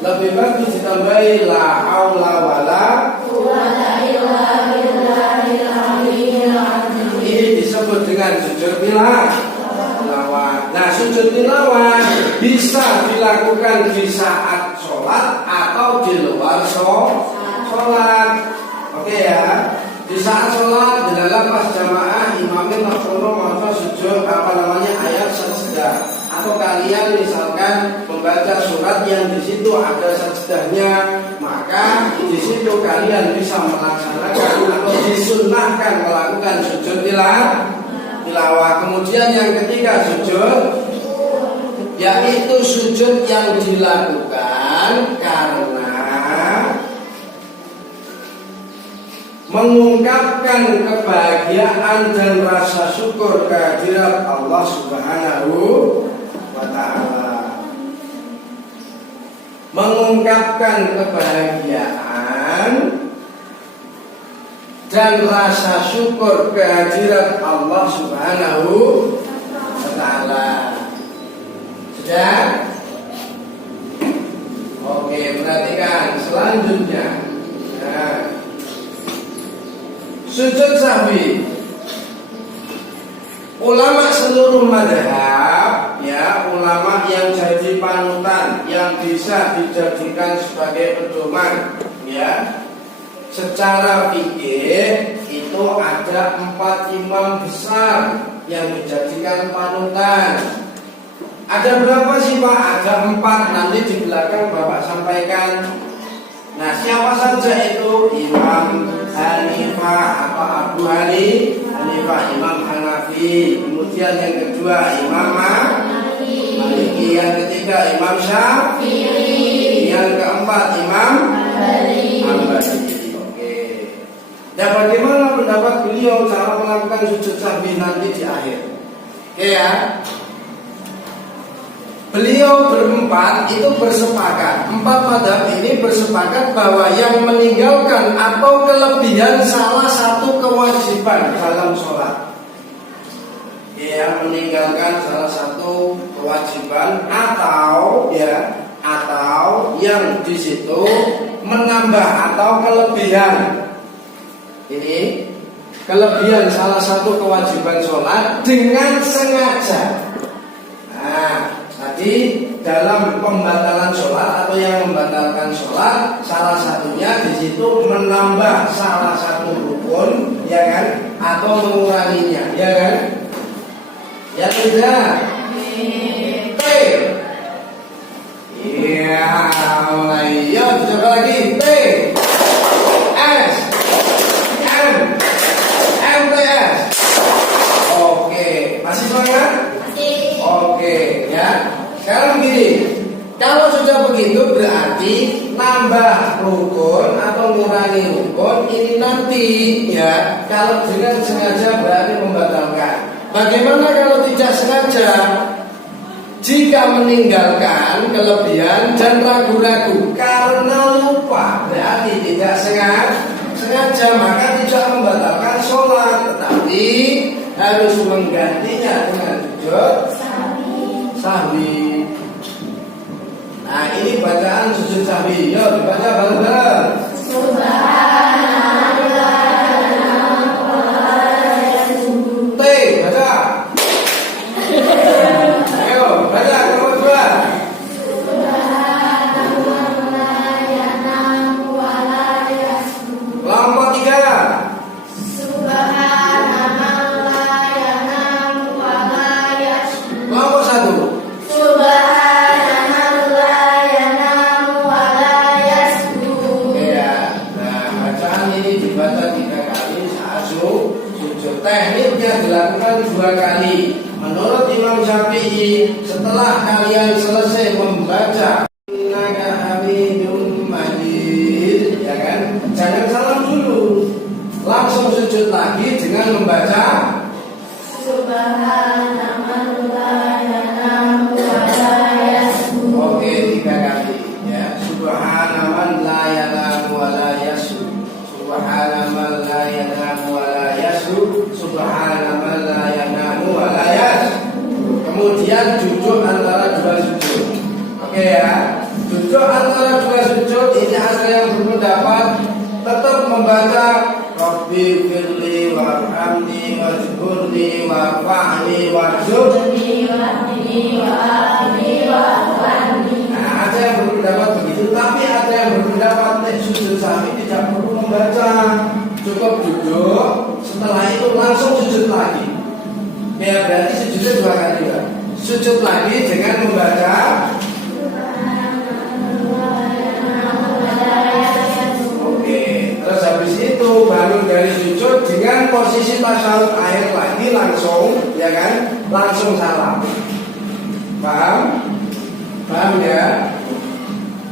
Lebih bagus ditambahi la haula wala quwwata illa billahil aliyyil azim. Ini disebut dengan sujud tilawah. Nah, sujud tilawah bisa dilakukan di saat sholat atau di luar sholat. Oke ya. Di saat sholat, di dalam pas jamaah imamnya makmum maca sujud ayat sajdah. Atau kalian misalkan membaca surat yang di situ ada sajdahnya, maka di situ kalian bisa melaksanakan atau disunnahkan melakukan sujud tilawah. Kemudian yang ketiga sujud, yaitu sujud yang dilakukan karena mengungkapkan kebahagiaan dan rasa syukur kehadirat Allah Subhanahu wa ta'ala. Mengungkapkan kebahagiaan dan rasa syukur kehadirat Allah Subhanahu wa ta'ala. Sudah? Oke, perhatikan selanjutnya. Nah, sujud sahwi. Ulama seluruh madhab, ya, ulama yang jadi panutan, yang bisa dijadikan sebagai pedoman, ya. Secara fikih itu ada 4 imam besar yang dijadikan panutan. Ada berapa sih Pak? Ada 4, nanti di belakang Bapak sampaikan. Nah, siapa saja itu? Imam Hanifah atau Abu Hanifah, Imam Hanafi. Kemudian yang kedua Imam Maliki, yang ketiga Imam Syafi'i, yang keempat Imam Hambali. Dan bagaimana pendapat beliau cara melakukan sujud sahwi nanti di akhir? Oke ya. Beliau berempat itu bersepakat, 4 madhab ini bersepakat bahwa yang meninggalkan atau kelebihan salah satu kewajiban dalam sholat, yang meninggalkan salah satu kewajiban atau yang di situ menambah atau kelebihan. Ini kelebihan salah satu kewajiban sholat dengan sengaja. Nah, tadi dalam pembatalan sholat atau yang membatalkan sholat, salah satunya di situ menambah salah satu rukun, ya kan, atau menguranginya, ya kan? Ya tidak. T. Iya, mulai. Yuk, coba lagi. T. S. MTS. Oke, masih semangat? Oke, ya. Sekarang begini, kalau sudah begitu berarti nambah rukun atau mengurangi rukun ini nanti ya. Kalau dengan sengaja berarti membatalkan. Bagaimana kalau tidak sengaja? Jika meninggalkan kelebihan dan ragu-ragu karena lupa berarti tidak sengaja maka tidak membatalkan sholat, tetapi harus menggantinya dengan sujud sahwi. Nah ini bacaan sujud sahwi. Yuk dibaca bareng-bareng. T baca. Ayo baca nomor 2. Kelompok 3. Kelompok 1. Tekniknya dilakukan 2 kali. Menurut Imam Syafi'i, setelah kalian selesai membaca Innaka Hamidum Majid, ya kan? Jangan salam dulu. Langsung sujud lagi dengan membaca Oke, 3 kali ya. Subhanaman la yanamu wa la yasu. Subhanaman la yanamu wa la yasu. Subhanaman la yanamu wa la yasu. Kemudian duduk antara 2 sujud. Oke ya. Duduk antara 2 sujud ini ada yang berpendapat tetap membaca Rabbi firli warhamni wajburni warfa'ni warjurni. Nah, ada yang berpendapat begitu, tapi ada yang berpendapat sujud sahwi tidak perlu membaca, cukup duduk, setelah itu langsung sujud lagi. Ya berarti sujudnya 2 kali ya. Sujud lagi dengan membaca terus habis itu bangun dari sujud dengan posisi tasyahud akhir lagi langsung, ya kan? Langsung salam. Paham? Paham ya?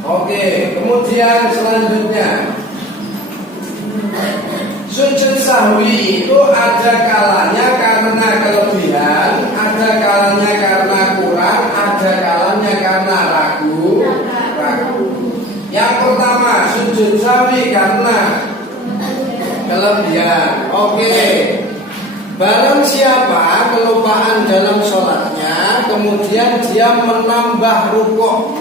Oke, kemudian selanjutnya sujud sahwi itu ada kalanya karena kelebihan, ada kalanya karena kurang, ada kalanya karena ragu. Yang pertama sujud sahwi karena kelebihan. Oke. Barang siapa kelupaan dalam sholatnya, kemudian dia menambah rukuk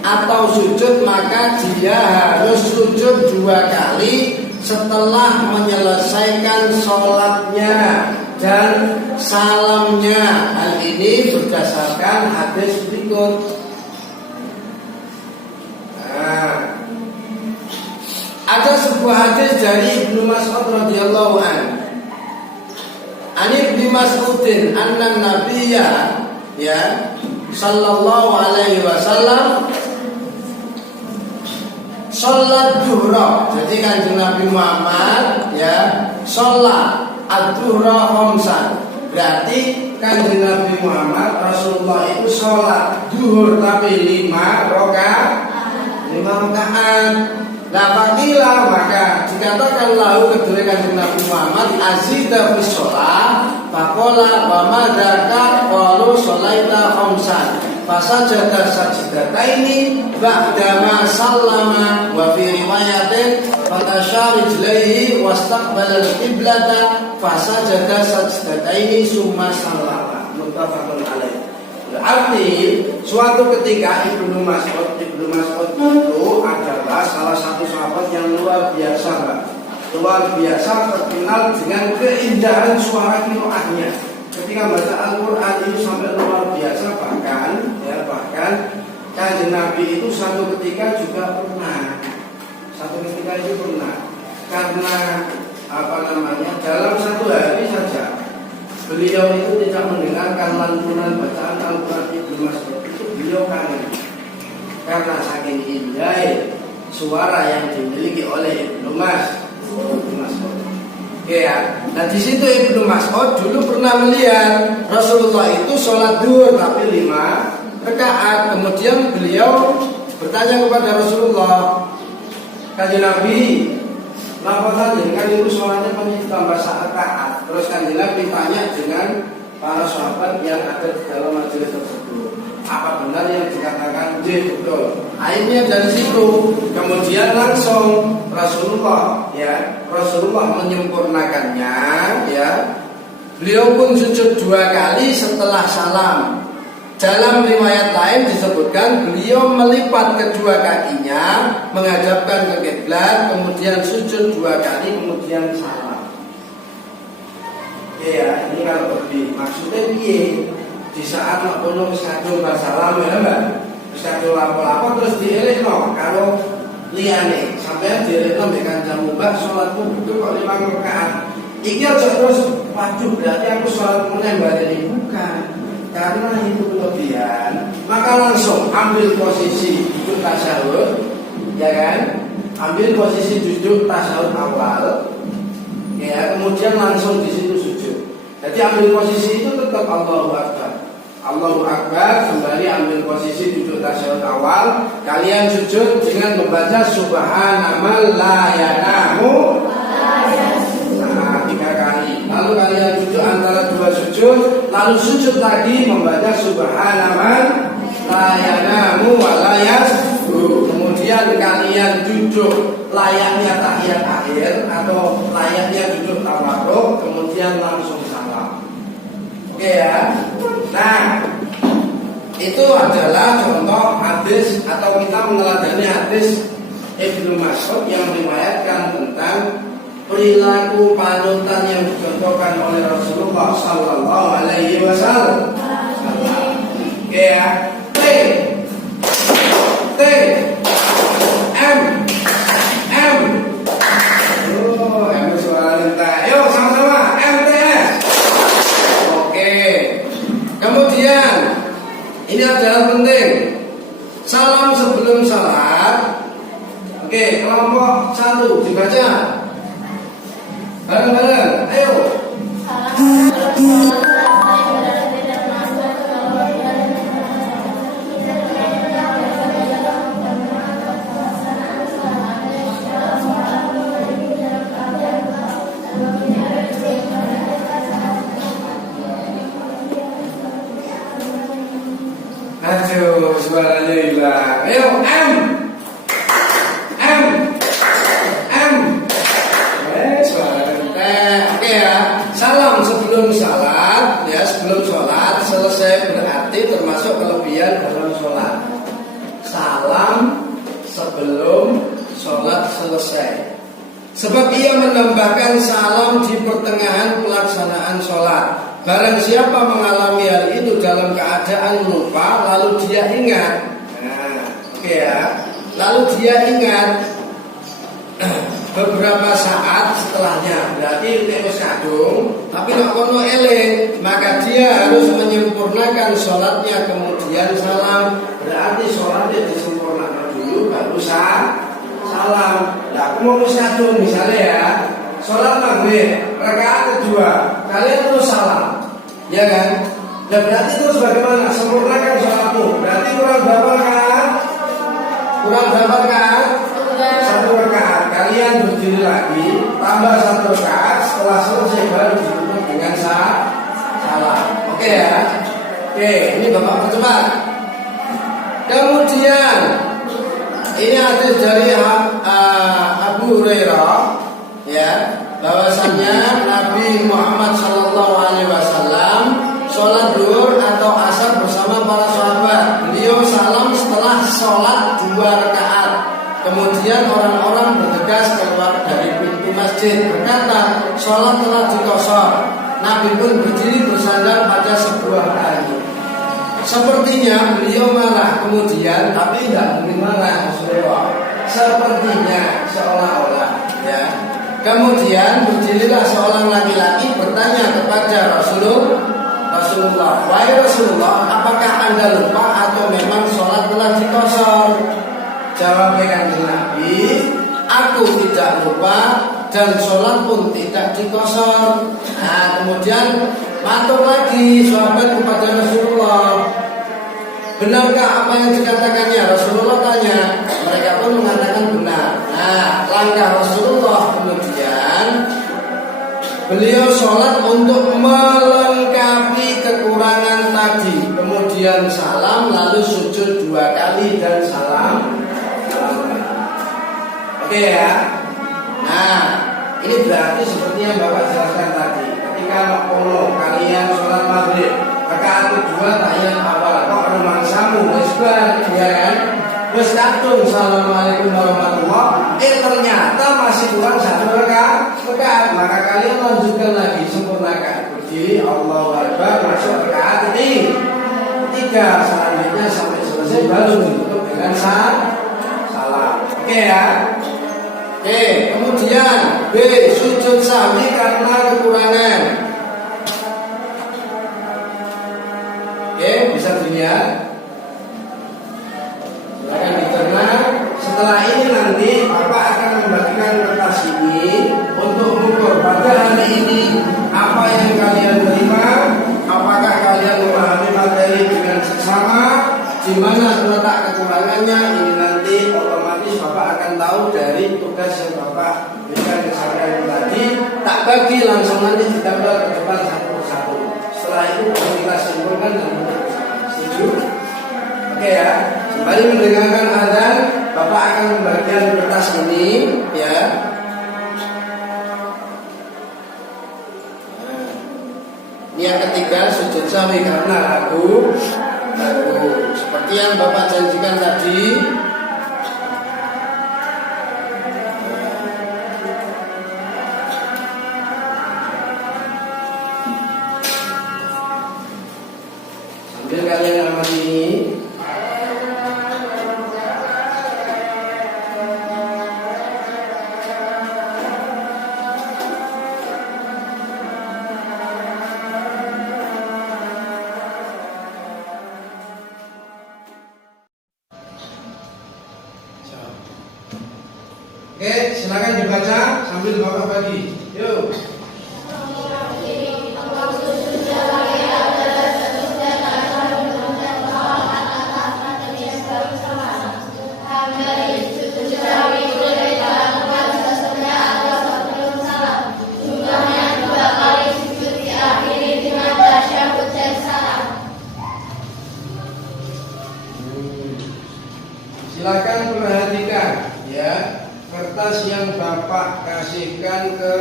atau sujud, maka dia harus sujud 2 kali setelah menyelesaikan sholatnya dan salamnya. Hal ini berdasarkan hadis berikut. Nah, ada sebuah hadis dari Ibnu Mas'ud radhiyallahu anhu. Ani Ibnu Mas'udin anna nabiyya ya sallallahu alaihi wasallam sholat duhra. Jadi kanjeng Nabi Muhammad ya sholat ad-duhra khamsan. Berarti kanjeng Nabi Muhammad Rasulullah itu sholat duhur tapi 5 rakaat. Nah fakilah maka dikatakan lahu kedua kanjeng Nabi Muhammad azida fi sholat faqala wa madaka qalu sholaita khamsan fasajada sajdataini ba'dama sallama wa fi riwayatin fatashara rijlaihi wastaqbala al-qiblata fasajada sajdataini summa sallama. Muttafaqun alaih. Berarti suatu ketika Ibnu Mas'ud itu adalah salah satu sahabat yang luar biasa, Mbak. Luar biasa terkenal dengan keindahan suara qiraatnya. Ketika baca Al-Qur'an itu sampai luar biasa, bahkan kanjeng Nabi itu satu ketika pernah karena dalam 1 hari saja beliau itu tidak mendengarkan lantunan bacaan Al-Quran Ibnu Mas'ud. Itu beliau kangen karena saking indah suara yang dimiliki oleh Ibnu Mas'ud. Ya, nah di situ Ibnu Mas'ud dulu pernah melihat Rasulullah itu sholat duhur tapi 5 rakaat. Kemudian beliau bertanya kepada Rasulullah, kanjeng Nabi, kenapa saja kan itu sholatnya tambah rakaat? Terus kanjeng Nabi tanya dengan para sahabat yang ada di dalam majelis tersebut, apa benar yang dikatakan? Betul. Akhirnya dari situ kemudian langsung Rasulullah menyempurnakannya, ya. Beliau pun sujud 2 kali setelah salam. Dalam riwayat lain disebutkan beliau melipat kedua kakinya, menghadapkan ke kiblat, kemudian sujud 2 kali, kemudian salam. Ya, ini kalau lebih maksudnya piye? Di saat nak kono wis kadung salam ya Mbak. Wis kadung lapo-lapo terus dielikno kalau liyane sampean dielikno mbek kancamu, Mbak, salatku betul kok 5 rakaat. Iki aja terus waduh berarti aku salat meneh badani, bukan. Karena itu kelebihan, maka langsung ambil posisi duduk tasyahud, ya kan? Ambil posisi duduk tasyahud awal, ya, kemudian langsung di situ sujud. Jadi ambil posisi itu tetap Allahu Akbar. Allahu Akbar, kembali ambil posisi duduk tasyahud awal. Kalian sujud dengan membaca Subhanallah la yanamu 3 kali. Lalu kalian duduk antara 2 sujud, lalu sujud lagi membaca Subhanallah la yanamu wa la yasjud. Kemudian kalian duduk layaknya tahiyat akhir atau layaknya duduk tawarruk, kemudian langsung salam. Oke ya. Nah, itu adalah contoh hadis atau kita meneladani hadis Ibnu Mas'ud yang meriwayatkan tentang perilaku panutan yang dicontohkan oleh Rasulullah Sallallahu Alaihi Wasallam. Oke ya. T M. Oh, M suara T. Yuk sama-sama MTS. Oke. Kemudian ini adalah penting. Salam sebelum salat. Oke, kelompok 1 dibaca. Bareng-bareng, ayo. Aduh, suaranya hilang. Ayo, M. Oke ya, salam sebelum salat, ya, sebelum sholat selesai berarti termasuk kelebihan dalam sholat. Salam sebelum sholat selesai. Sebab ia menambahkan salam di pertengahan pelaksanaan sholat. Barang siapa mengalami hal itu dalam keadaan lupa, lalu dia ingat. Nah, oke ya, lalu dia ingat beberapa saat setelahnya, berarti nek wis kadung tapi nek kono eling, maka dia harus menyempurnakan sholatnya kemudian salam. Berarti sholatnya disempurnakan dulu baru salam. Nah, aku mau wis kadung misalnya ya, sholat maghrib rakaat kedua, kalian terus salam, ya kan? Nah, berarti terus bagaimana? Sempurnakan sholatmu. Berarti kurang berapa rakaat? Satu rakaat. Kalian berdiri lagi, tambah 1 rakaat. Setelah selesai baru ditutup dengan salam. Oke ya. Oke, ini Bapak percepat. Kemudian ini hadis dari Abu Hurairah, ya, bahwasannya Nabi Muhammad SAW sholat zuhur atau asar bersama para sahabat. Beliau salam setelah sholat 2 rakaat. Kemudian orang-orang bergegas keluar dari pintu masjid, berkata, sholat telah dikosor. Nabi pun berdiri bersandar pada sebuah kayu. Sepertinya beliau marah, kemudian tapi tidak mungkin marah, sepertinya seolah-olah, ya. Kemudian berdirilah seorang laki-laki bertanya kepada Rasulullah, wahai Rasulullah, apakah Anda lupa atau memang sholat telah dikosor? Jawab kanjeng Nabi, aku tidak lupa dan sholat pun tidak dikosor. Nah, kemudian matur lagi sahabat kepada Rasulullah, Benarkah apa yang dikatakannya? Rasulullah tanya. Mereka pun mengatakan benar. Nah, langkah Rasulullah kemudian beliau sholat untuk melengkapi kekurangan tadi. Kemudian salam, lalu sujud 2 kali dan salam. Oke ya. Nah, ini berarti seperti yang Bapak jelaskan tadi. Ketika kalian sholat maghrib, rakaat kedua tahiyat awal, kok rumangsamu wis bar, ya kan? Wis kadung assalamualaikum warahmatullahi. Ternyata masih kurang 1 rakaat. Maka kalian lanjutkan lagi, sempurnakan. Berdiri, Allahu Akbar, masuk rakaat ini. 3 selanjutnya sampai selesai baru ditutup dengan salam. Oke ya. Oke, kemudian B, sujud sahwi karena kekurangan. Oke, bisa dilihat. Silakan dicerna. Setelah ini nanti Bapak akan membagikan kertas ini untuk mengukur pada hari ini apa yang kalian terima, apakah kalian memahami materi dengan seksama, di mana terletak kekurangannya. Ini nanti otomatis Bapak akan tahu dari tugas yang Bapak berikan ke saya tadi. Tak bagi langsung nanti ditambah ke depan satu persatu. Setelah itu baru kita simpulkan dan setuju. Oke ya. Sembari mendengarkan azan, Bapak akan membagikan kertas ini, ya. Ini yang ketiga, sujud sahwi karena ragu. Seperti yang Bapak janjikan tadi. Sambil kalian amati ini. Oke, silakan dibaca sambil Bapak bagi. Yuk. Silakan perhatikan ya. Kertas yang Bapak kasihkan ke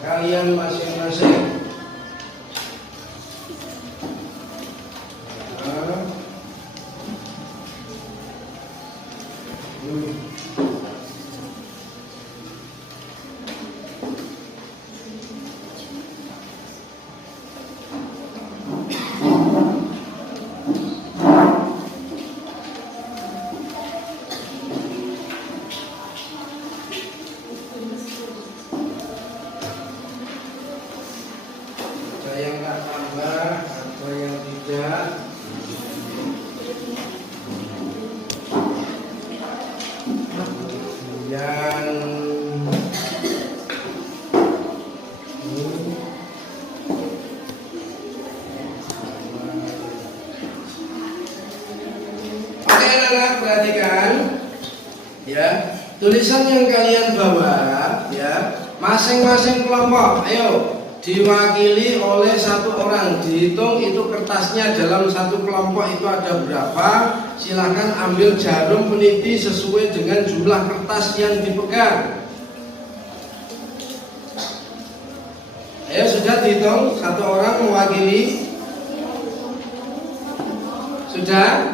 kalian masing-masing. Yang tak tambah atau yang tidak. Kemudian oke anak-anak, perhatikan ya, tulisan yang kalian bawa ya, masing-masing kelompok ayo diwakili oleh 1 orang. Dihitung itu kertasnya dalam satu kelompok itu ada berapa. Silahkan ambil jarum peniti sesuai dengan jumlah kertas yang dipegang. Ayo, sudah dihitung 1 orang mewakili? Sudah?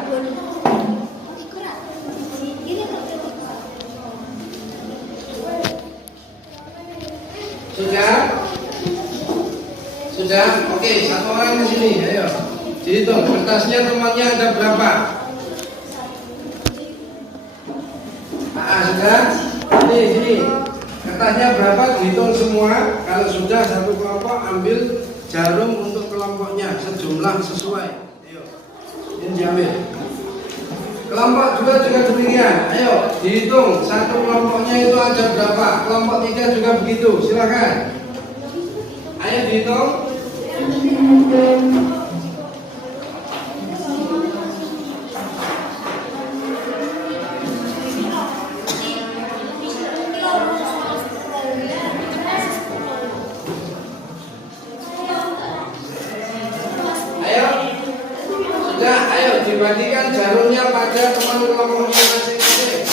Sudah? Sudah? Oke, 1 orang di sini. Ayo. Dihitung kertasnya temannya ada berapa? Sudah? Sini. Kertasnya berapa? Dihitung semua. Kalau sudah 1 kelompok, ambil jarum untuk kelompoknya sejumlah sesuai. Ayo. Ini diambil. Kelompok 2 juga demikian. Ayo, dihitung 1 kelompoknya itu ada berapa? Kelompok 3 juga begitu. Silakan. Ayo dihitung. dibagikan jarumnya pada teman kelompoknya masing-masing.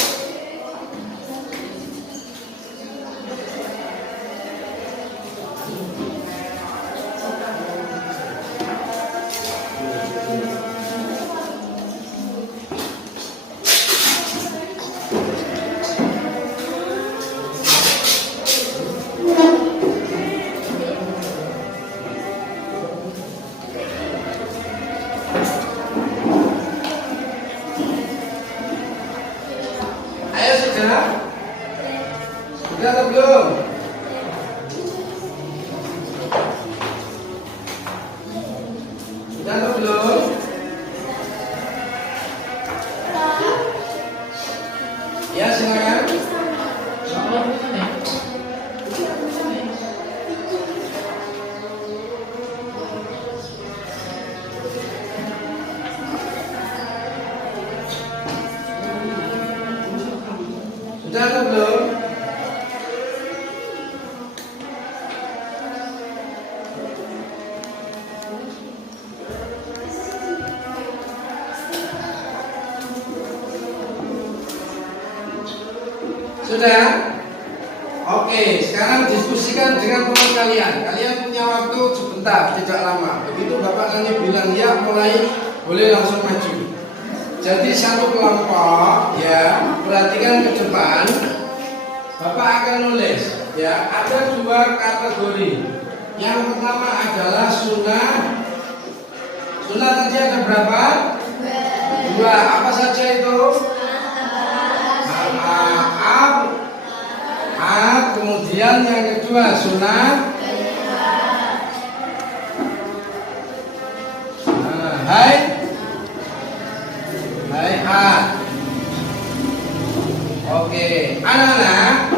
Ayo sudah? Sudah atau belum? Sudah atau belum? Ya silakan. Sudah atau belum? Sudah? Oke, sekarang diskusikan dengan teman kalian. Kalian punya waktu sebentar, tidak lama. Begitu Bapak nanti bilang ya, mulai boleh langsung maju. Jadi satu kelompok, ya, perhatikan ke depan. Bapak akan nulis, ya, ada dua kategori. Yang pertama adalah sunnah. Sunnah tadi ada berapa? Dua. Apa saja itu? Maaf. Kemudian yang kedua sunnah. Hai. Oke, anak-anak,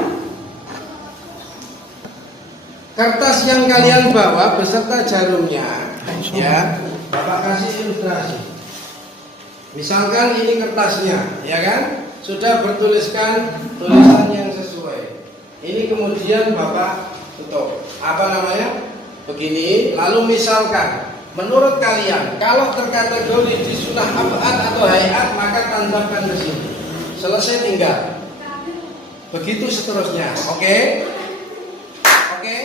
kertas yang kalian bawa beserta jarumnya, ya, Bapak kasih ilustrasi. Misalkan ini kertasnya, ya kan, sudah bertuliskan tulisan yang sesuai. Ini kemudian Bapak tutup. Apa namanya? Begini. Lalu misalkan, menurut kalian, kalau terkategori di sunnah abad atau hayat, maka tancapkan ke sini. Selesai tinggal. Begitu seterusnya. Oke? Oke?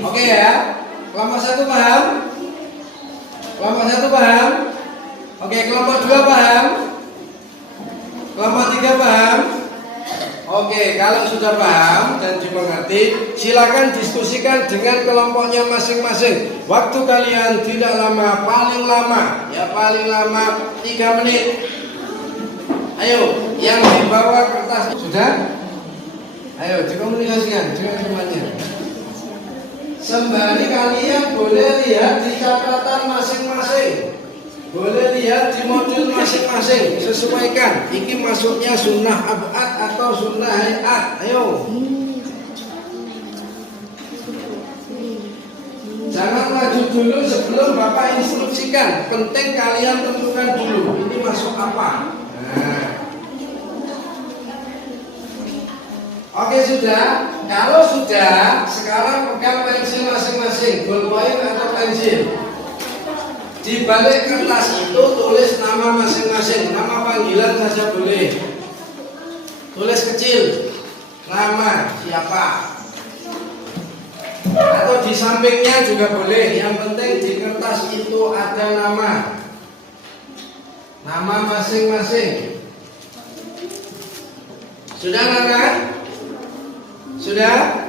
Oke ya? Kelompok satu paham? Kelompok satu paham? Oke, kelompok dua paham? Kelompok tiga paham? Oke, kalau sudah paham dan dimengerti, silakan diskusikan dengan kelompoknya masing-masing. Waktu kalian tidak lama, paling lama 3 menit. Ayo, yang dibawa kertas sudah? Ayo dikomunikasikan dengan temannya. Sembari kalian boleh lihat di catatan masing-masing, boleh lihat di modul masing-masing. Sesuaikan. Ini maksudnya sunnah abad atau sunnah hayat. Ayo. Jangan maju dulu sebelum Bapak instruksikan. Penting kalian tentukan dulu. Ini masuk apa? Nah. Oke sudah. Kalau sudah, sekarang pegang pensil masing-masing, ballpoint atau pensil. Di balik kertas itu tulis nama masing-masing, nama panggilan saja boleh. Tulis kecil, nama siapa. Atau di sampingnya juga boleh. Yang penting di kertas itu ada nama masing-masing. Sudah kan? Sudah?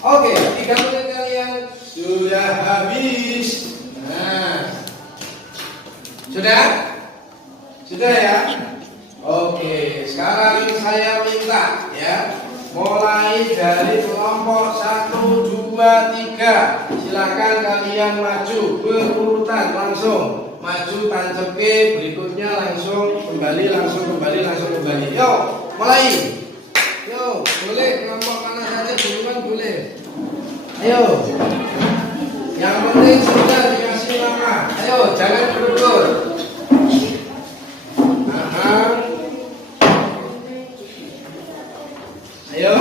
Oke, 3 menit kalian sudah habis. Nah, sudah? Sudah ya? Oke, sekarang saya minta ya, mulai dari kelompok 1, 2, 3. Silakan kalian maju berurutan langsung. Maju tancap ke, berikutnya langsung kembali. Yuk, mulai. Yuk, boleh kelompok mana saja duluan boleh. Ayo. Yang penting sudah dikasih nama. Ayo, jangan berebut. Ayo,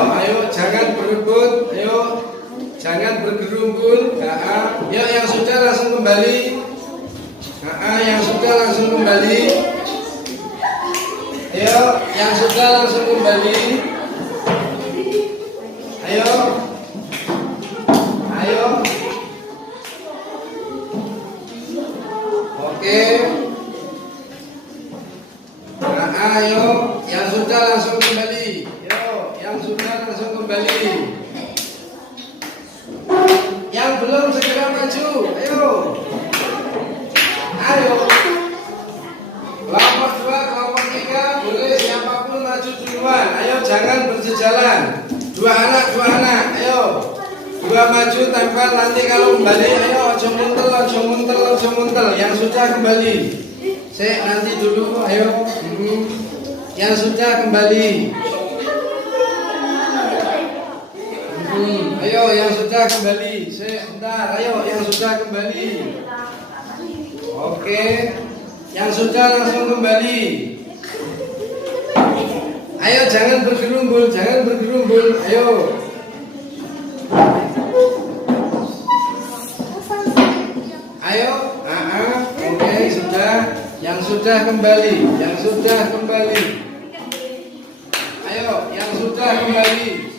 jangan berebut. Ayo, jangan bergerumbul. Yuk, yang sudah langsung kembali. kembali. Ayo, yang sudah langsung kembali. Ayo. Ayo. Oke. Nah, ayo, yang sudah langsung kembali. Yo, yang sudah langsung kembali. Yang belum segera maju. Ayo. Ayo. Kelompok 2, kelompok 3, boleh siapapun maju duluan. Ayo, jangan berjejalan. Dua anak. Ayo. Dua maju tempel, nanti kalau kembali. Ayo, ojo muntel. Yang sudah kembali. Saya nanti dulu. Ayo. Yang sudah kembali. Ayo, yang sudah kembali. Sebentar. Ayo, yang sudah kembali. Oke. Yang sudah langsung kembali. Ayo, jangan bergerumbul. Ayo. Ayo. Oke, sudah. Yang sudah kembali. Ayo, yang sudah kembali.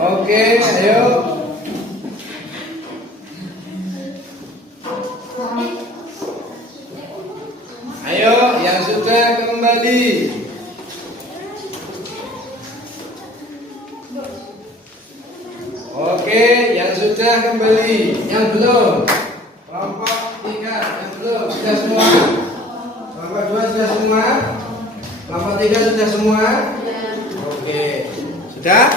Oke, ayo. Ayo, yang sudah kembali. Oke, yang sudah kembali. Yang belum. Kelompok 3, yang belum. Sudah semua. Kelompok 2 sudah semua. Kelompok 3 sudah semua. Oke, sudah.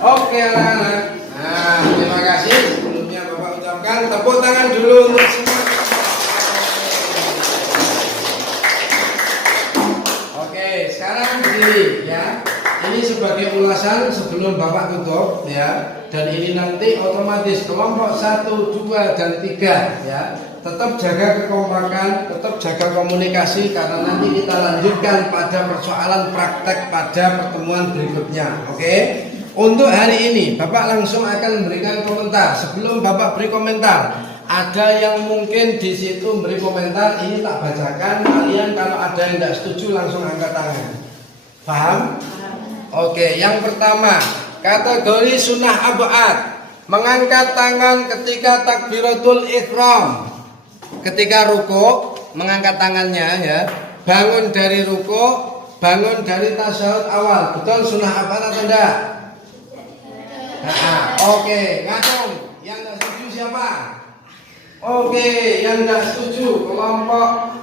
Oke anak-anak. Nah, terima kasih. Sebelumnya Bapak ucapkan tepuk tangan dulu untuk semua. Oke, sekarang begini ya. Ini sebagai ulasan sebelum Bapak tutup ya. Dan ini nanti otomatis kelompok 1, 2, dan 3 ya. Tetap jaga kekompakan, tetap jaga komunikasi karena nanti kita lanjutkan pada persoalan praktek pada pertemuan berikutnya. Oke. Untuk hari ini Bapak langsung akan memberikan komentar. Sebelum Bapak beri komentar, ada yang mungkin di situ memberi komentar, ini tak bacakan. Kalian kalau ada yang tidak setuju langsung angkat tangan. Paham? Oke, yang pertama, kategori sunnah ab'ad, mengangkat tangan ketika takbiratul ihram. Ketika ruku, mengangkat tangannya ya. Bangun dari ruku, bangun dari tasyahud awal. Betul sunnah ab'ad atau tidak? Oke, ngatung. Yang tidak setuju siapa? Oke, yang tidak setuju kelompok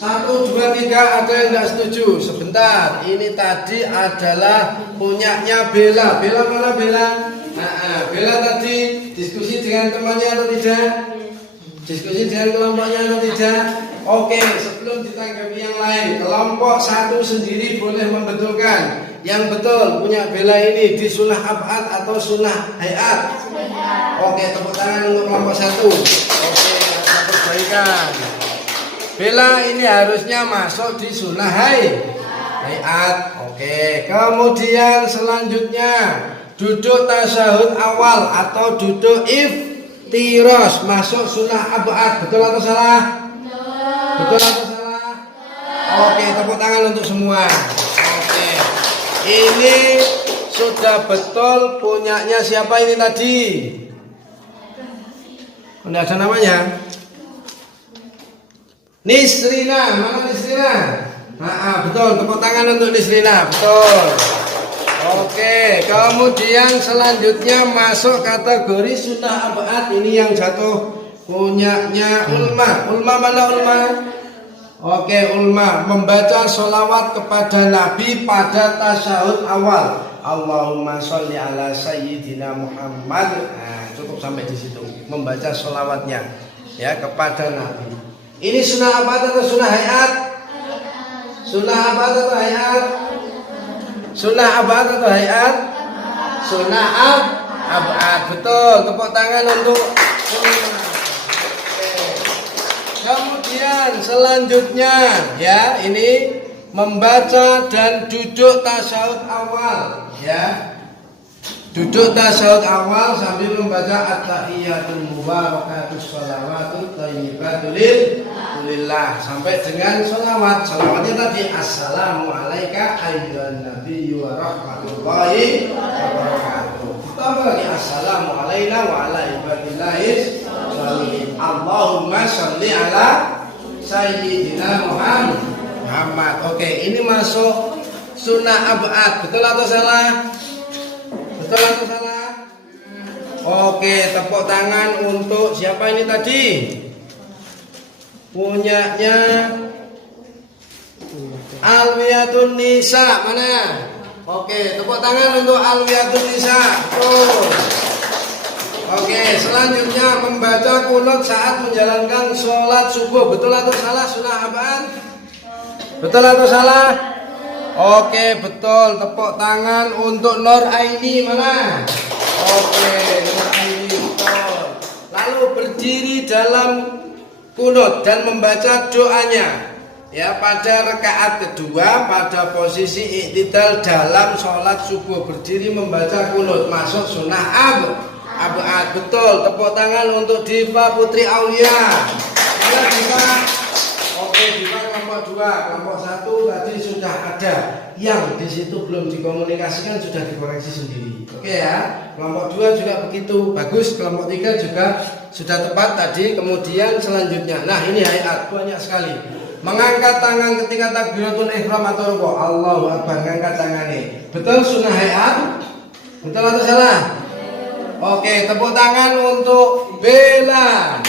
1, 2, 3 ada yang tidak setuju. Sebentar, ini tadi adalah punyanya Bella. Bella mana Bella? Bella tadi diskusi dengan temannya atau tidak? Diskusi dengan kelompoknya atau tidak? Oke, sebelum ditanggapi yang lain, kelompok 1 sendiri boleh membetulkan. Yang betul punya Bella ini di sunnah ab'ad atau sunnah hayat? Oke, tepuk tangan untuk kelompok 1. Oke, ada perbaikan. Bella ini harusnya masuk di sunnah hayat. Oke, kemudian selanjutnya duduk tasyahud awal atau duduk iftiros masuk sunnah ab'ad. Betul atau salah? Betul atau salah? Oke, tepuk tangan untuk semua. Oke, ini sudah betul punyanya siapa ini tadi? Tidak ada namanya. Nisrina, mana Nisrina? Betul, tepuk tangan untuk Nisrina, betul. Oke, kemudian selanjutnya masuk kategori sunnah ab'ad. Ini yang jatuh punyanya Ulma. Ulma mana Ulma? Oke, Ulma membaca sholawat kepada Nabi pada tasyahud awal. Allahumma sholli ala sayyidina Muhammad. Cukup sampai di situ. Membaca sholawatnya ya kepada Nabi. Ini sunnah ab'ad atau sunnah hayat? Sunnah ab'ad atau hayat? Sunnah ab'ad atau hayat? Sunnah ab'ad. Betul. Tepuk tangan untuk kemudian selanjutnya ya, ini membaca dan duduk tasyahud awal ya. Duduk tasyahud awal sambil membaca at-tahiyyatul mubarakatus shalawatut thayyibatul lillah sampai dengan sholawat. Sholawatnya tadi assalamu alayka ayyuhan nabiyyu wa rahmatullahi wa barakatuh. Tambah lagi assalamu alayna wa ala ibadillahis sholihin. Allahumma sholli ala sayyidina Muhammad. Oke, ini masuk sunnah ab'ad. Betul atau salah? Betul atau salah? Oke, tepuk tangan untuk siapa ini tadi? Punyanya Alwiyatun Nisa. Mana? Oke, tepuk tangan untuk Alwiyatun Nisa. Oke, selanjutnya membaca kunut saat menjalankan sholat subuh. Betul atau salah sunnah ab'ad? Betul atau salah? Oke, betul. Tepuk tangan untuk Nur Aini. Mana? Oke, Nur Aini, betul. Lalu berdiri dalam kunut dan membaca doanya. Ya, pada rakaat kedua pada posisi iktidal dalam sholat subuh, berdiri membaca kunut masuk sunnah ab'ad. Betul. Tepuk tangan untuk Diva Putri Aulia. Mana Diva? Oke, Diva kelompok 2, kelompok 1 tadi sudah ada. Yang di situ belum dikomunikasikan sudah dikoreksi sendiri. Oke ya. Kelompok 2 juga begitu. Bagus. Kelompok 3 juga sudah tepat tadi. Kemudian selanjutnya. Nah, ini hayat banyak sekali. Mengangkat tangan ketika takbiratul ihram atau rukuk. Allahu akbar, mengangkat tangannya. Betul sunnah hayat? Betul atau salah? Oke, tepuk tangan untuk Bella.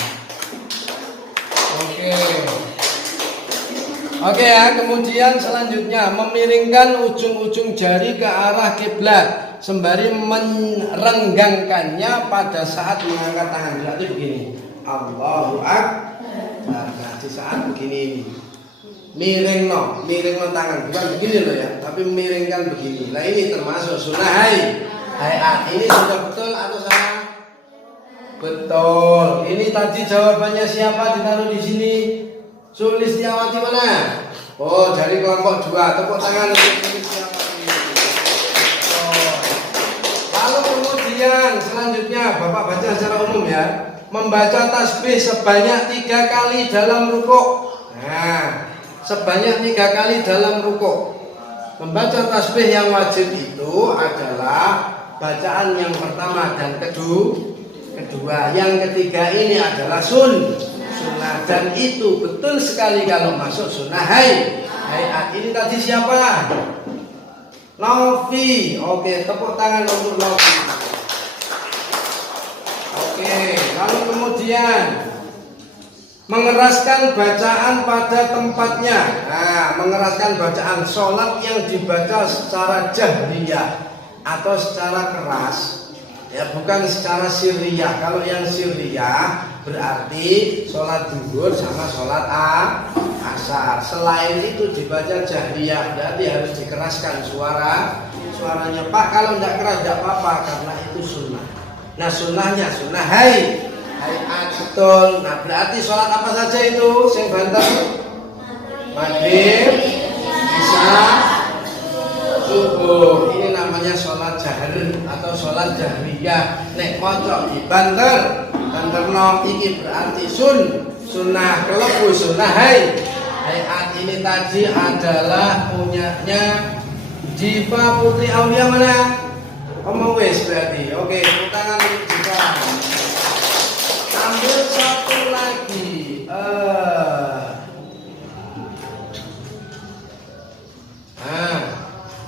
Oke ya, kemudian selanjutnya memiringkan ujung-ujung jari ke arah kiblat sembari merenggangkannya pada saat mengangkat tangan. Berarti begini. Allahu akbar. Nah, di saat begini ini. Miring no tangan, bukan begini loh ya, tapi miringkan begini. Nah, ini termasuk sunnah hayat. Ini sudah betul atau salah? Betul. Ini tadi jawabannya siapa ditaruh di sini? Sulistiawati mana? Oh, dari kelompok 2. Tepuk tangan untuk Sulistiawati. Lalu kemudian selanjutnya Bapak baca secara umum ya. Membaca tasbih sebanyak 3 kali dalam rukuk. Nah, sebanyak 3 kali dalam rukuk. Membaca tasbih yang wajib itu adalah bacaan yang pertama dan kedua. Yang ketiga ini adalah sunnah, dan itu betul sekali kalau masuk sunnah hayat. Ini tadi siapa? Novi. Oke, tepuk tangan untuk Novi. Oke, lalu kemudian mengeraskan bacaan pada tempatnya. Nah, mengeraskan bacaan sholat yang dibaca secara jahriyah atau secara keras. Ya, bukan secara sirriyah. Kalau yang sirriyah berarti sholat zuhur sama sholat asar. Selain itu dibaca jahriyah, berarti harus dikeraskan suaranya. Pak, kalau tidak keras tidak apa-apa karena itu sunnah. Nah, sunnahnya sunnah hayat, betul. Nah, berarti sholat apa saja itu? Sing banter maghrib, isya, subuh. Ini namanya sholat jahar atau sholat jahriyah. Nek mocok di banter no iki berarti sunnah. Kelebu sunnah hayat. Ini tadi adalah punyanya Diva Putri Aulia. Mana? Omong wes berarti. Oke, tangan untuk Diva. Ambil satu lagi.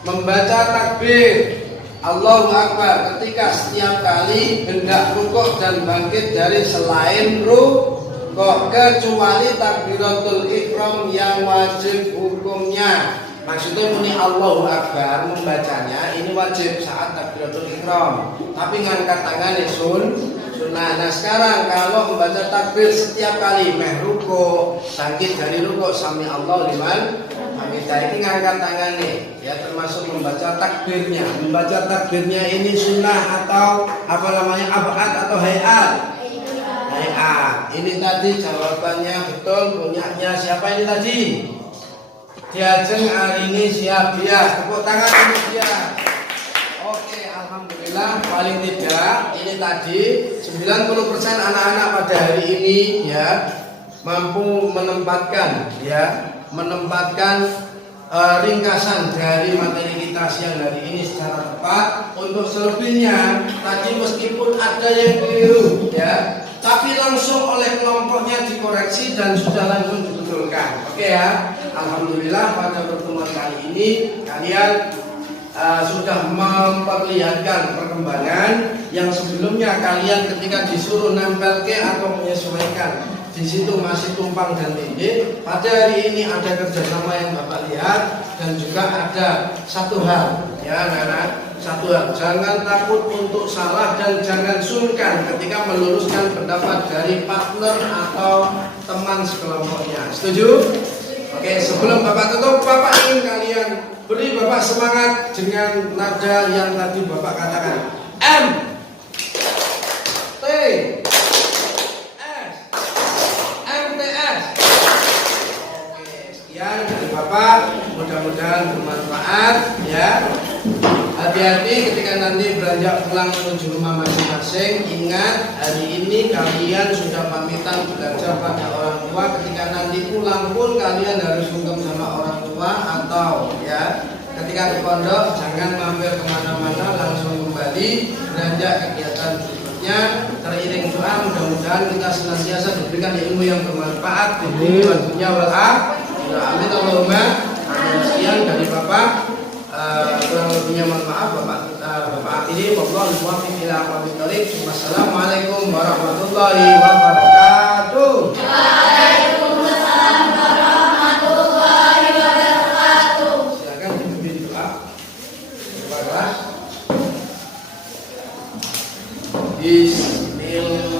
Membaca takbir Allahu Akbar ketika setiap kali hendak rukuk dan bangkit dari selain rukuk, kecuali takbiratul ihram yang wajib hukumnya. Maksudnya muni Allahu Akbar membacanya ini wajib saat takbiratul ihram, tapi ngangkat tangan sunnah. Nah, sekarang kalau membaca takbir setiap kali meh rukuk, bangkit dari rukuk sami Allah liman hamidah, ini ngangkat tangan nih ya, termasuk membaca takbirnya. Membaca takbirnya ini sunnah atau apa namanya, ab'ad atau hayat? Hayat. Ini tadi jawabannya betul, punyanya siapa ini tadi? Diajeng hari ini siap dia. Tepuk tangan untuk dia. Oke, alhamdulillah. alhamdulillah paling tidak ini tadi 90% anak-anak pada hari ini ya mampu menempatkan ringkasan dari materi kita siang hari ini secara tepat. Untuk selebihnya tadi meskipun ada yang keliru ya, tapi langsung oleh kelompoknya dikoreksi dan sudah langsung dibetulkan. Oke ya, alhamdulillah pada pertemuan kali ini kalian sudah memperlihatkan perkembangan yang sebelumnya kalian ketika disuruh nempel ke atau menyesuaikan di situ masih tumpang dan tindih. Pada hari ini ada kerjasama yang Bapak lihat dan juga ada satu hal ya anak-anak, satu hal, jangan takut untuk salah dan jangan sungkan ketika meluruskan pendapat dari partner atau teman sekelompoknya. Setuju? Oke, sebelum Bapak tutup, Bapak ingin kalian beri Bapak semangat dengan nada yang tadi Bapak katakan. M T S MTS. Oke, sekian dari Bapak, mudah-mudahan bermanfaat ya. Hati-hati ketika nanti beranjak pulang menuju rumah masing-masing. Ingat, hari ini kalian sudah pamitan belajar pada orang tua. Ketika nanti pulang pun kalian harus sungkem sama orang tua. Atau ya, ketika di pondok jangan mampir kemana-mana, langsung kembali beranjak kegiatan berikutnya. Teriring doa, mudah-mudahan kita senantiasa diberikan ilmu yang bermanfaat di dunia wal akhirah. Amin Allahumma. Sekian dari Bapak. Kurang lebihnya mohon maaf Bapak akhiri. Wallahul muwaffiq ila aqwamit thoriq. Wassalamualaikum warahmatullahi wabarakatuh. Waalaikumsalam warahmatullahi wabarakatuh. Silakan dipimpin doa. Bismillah.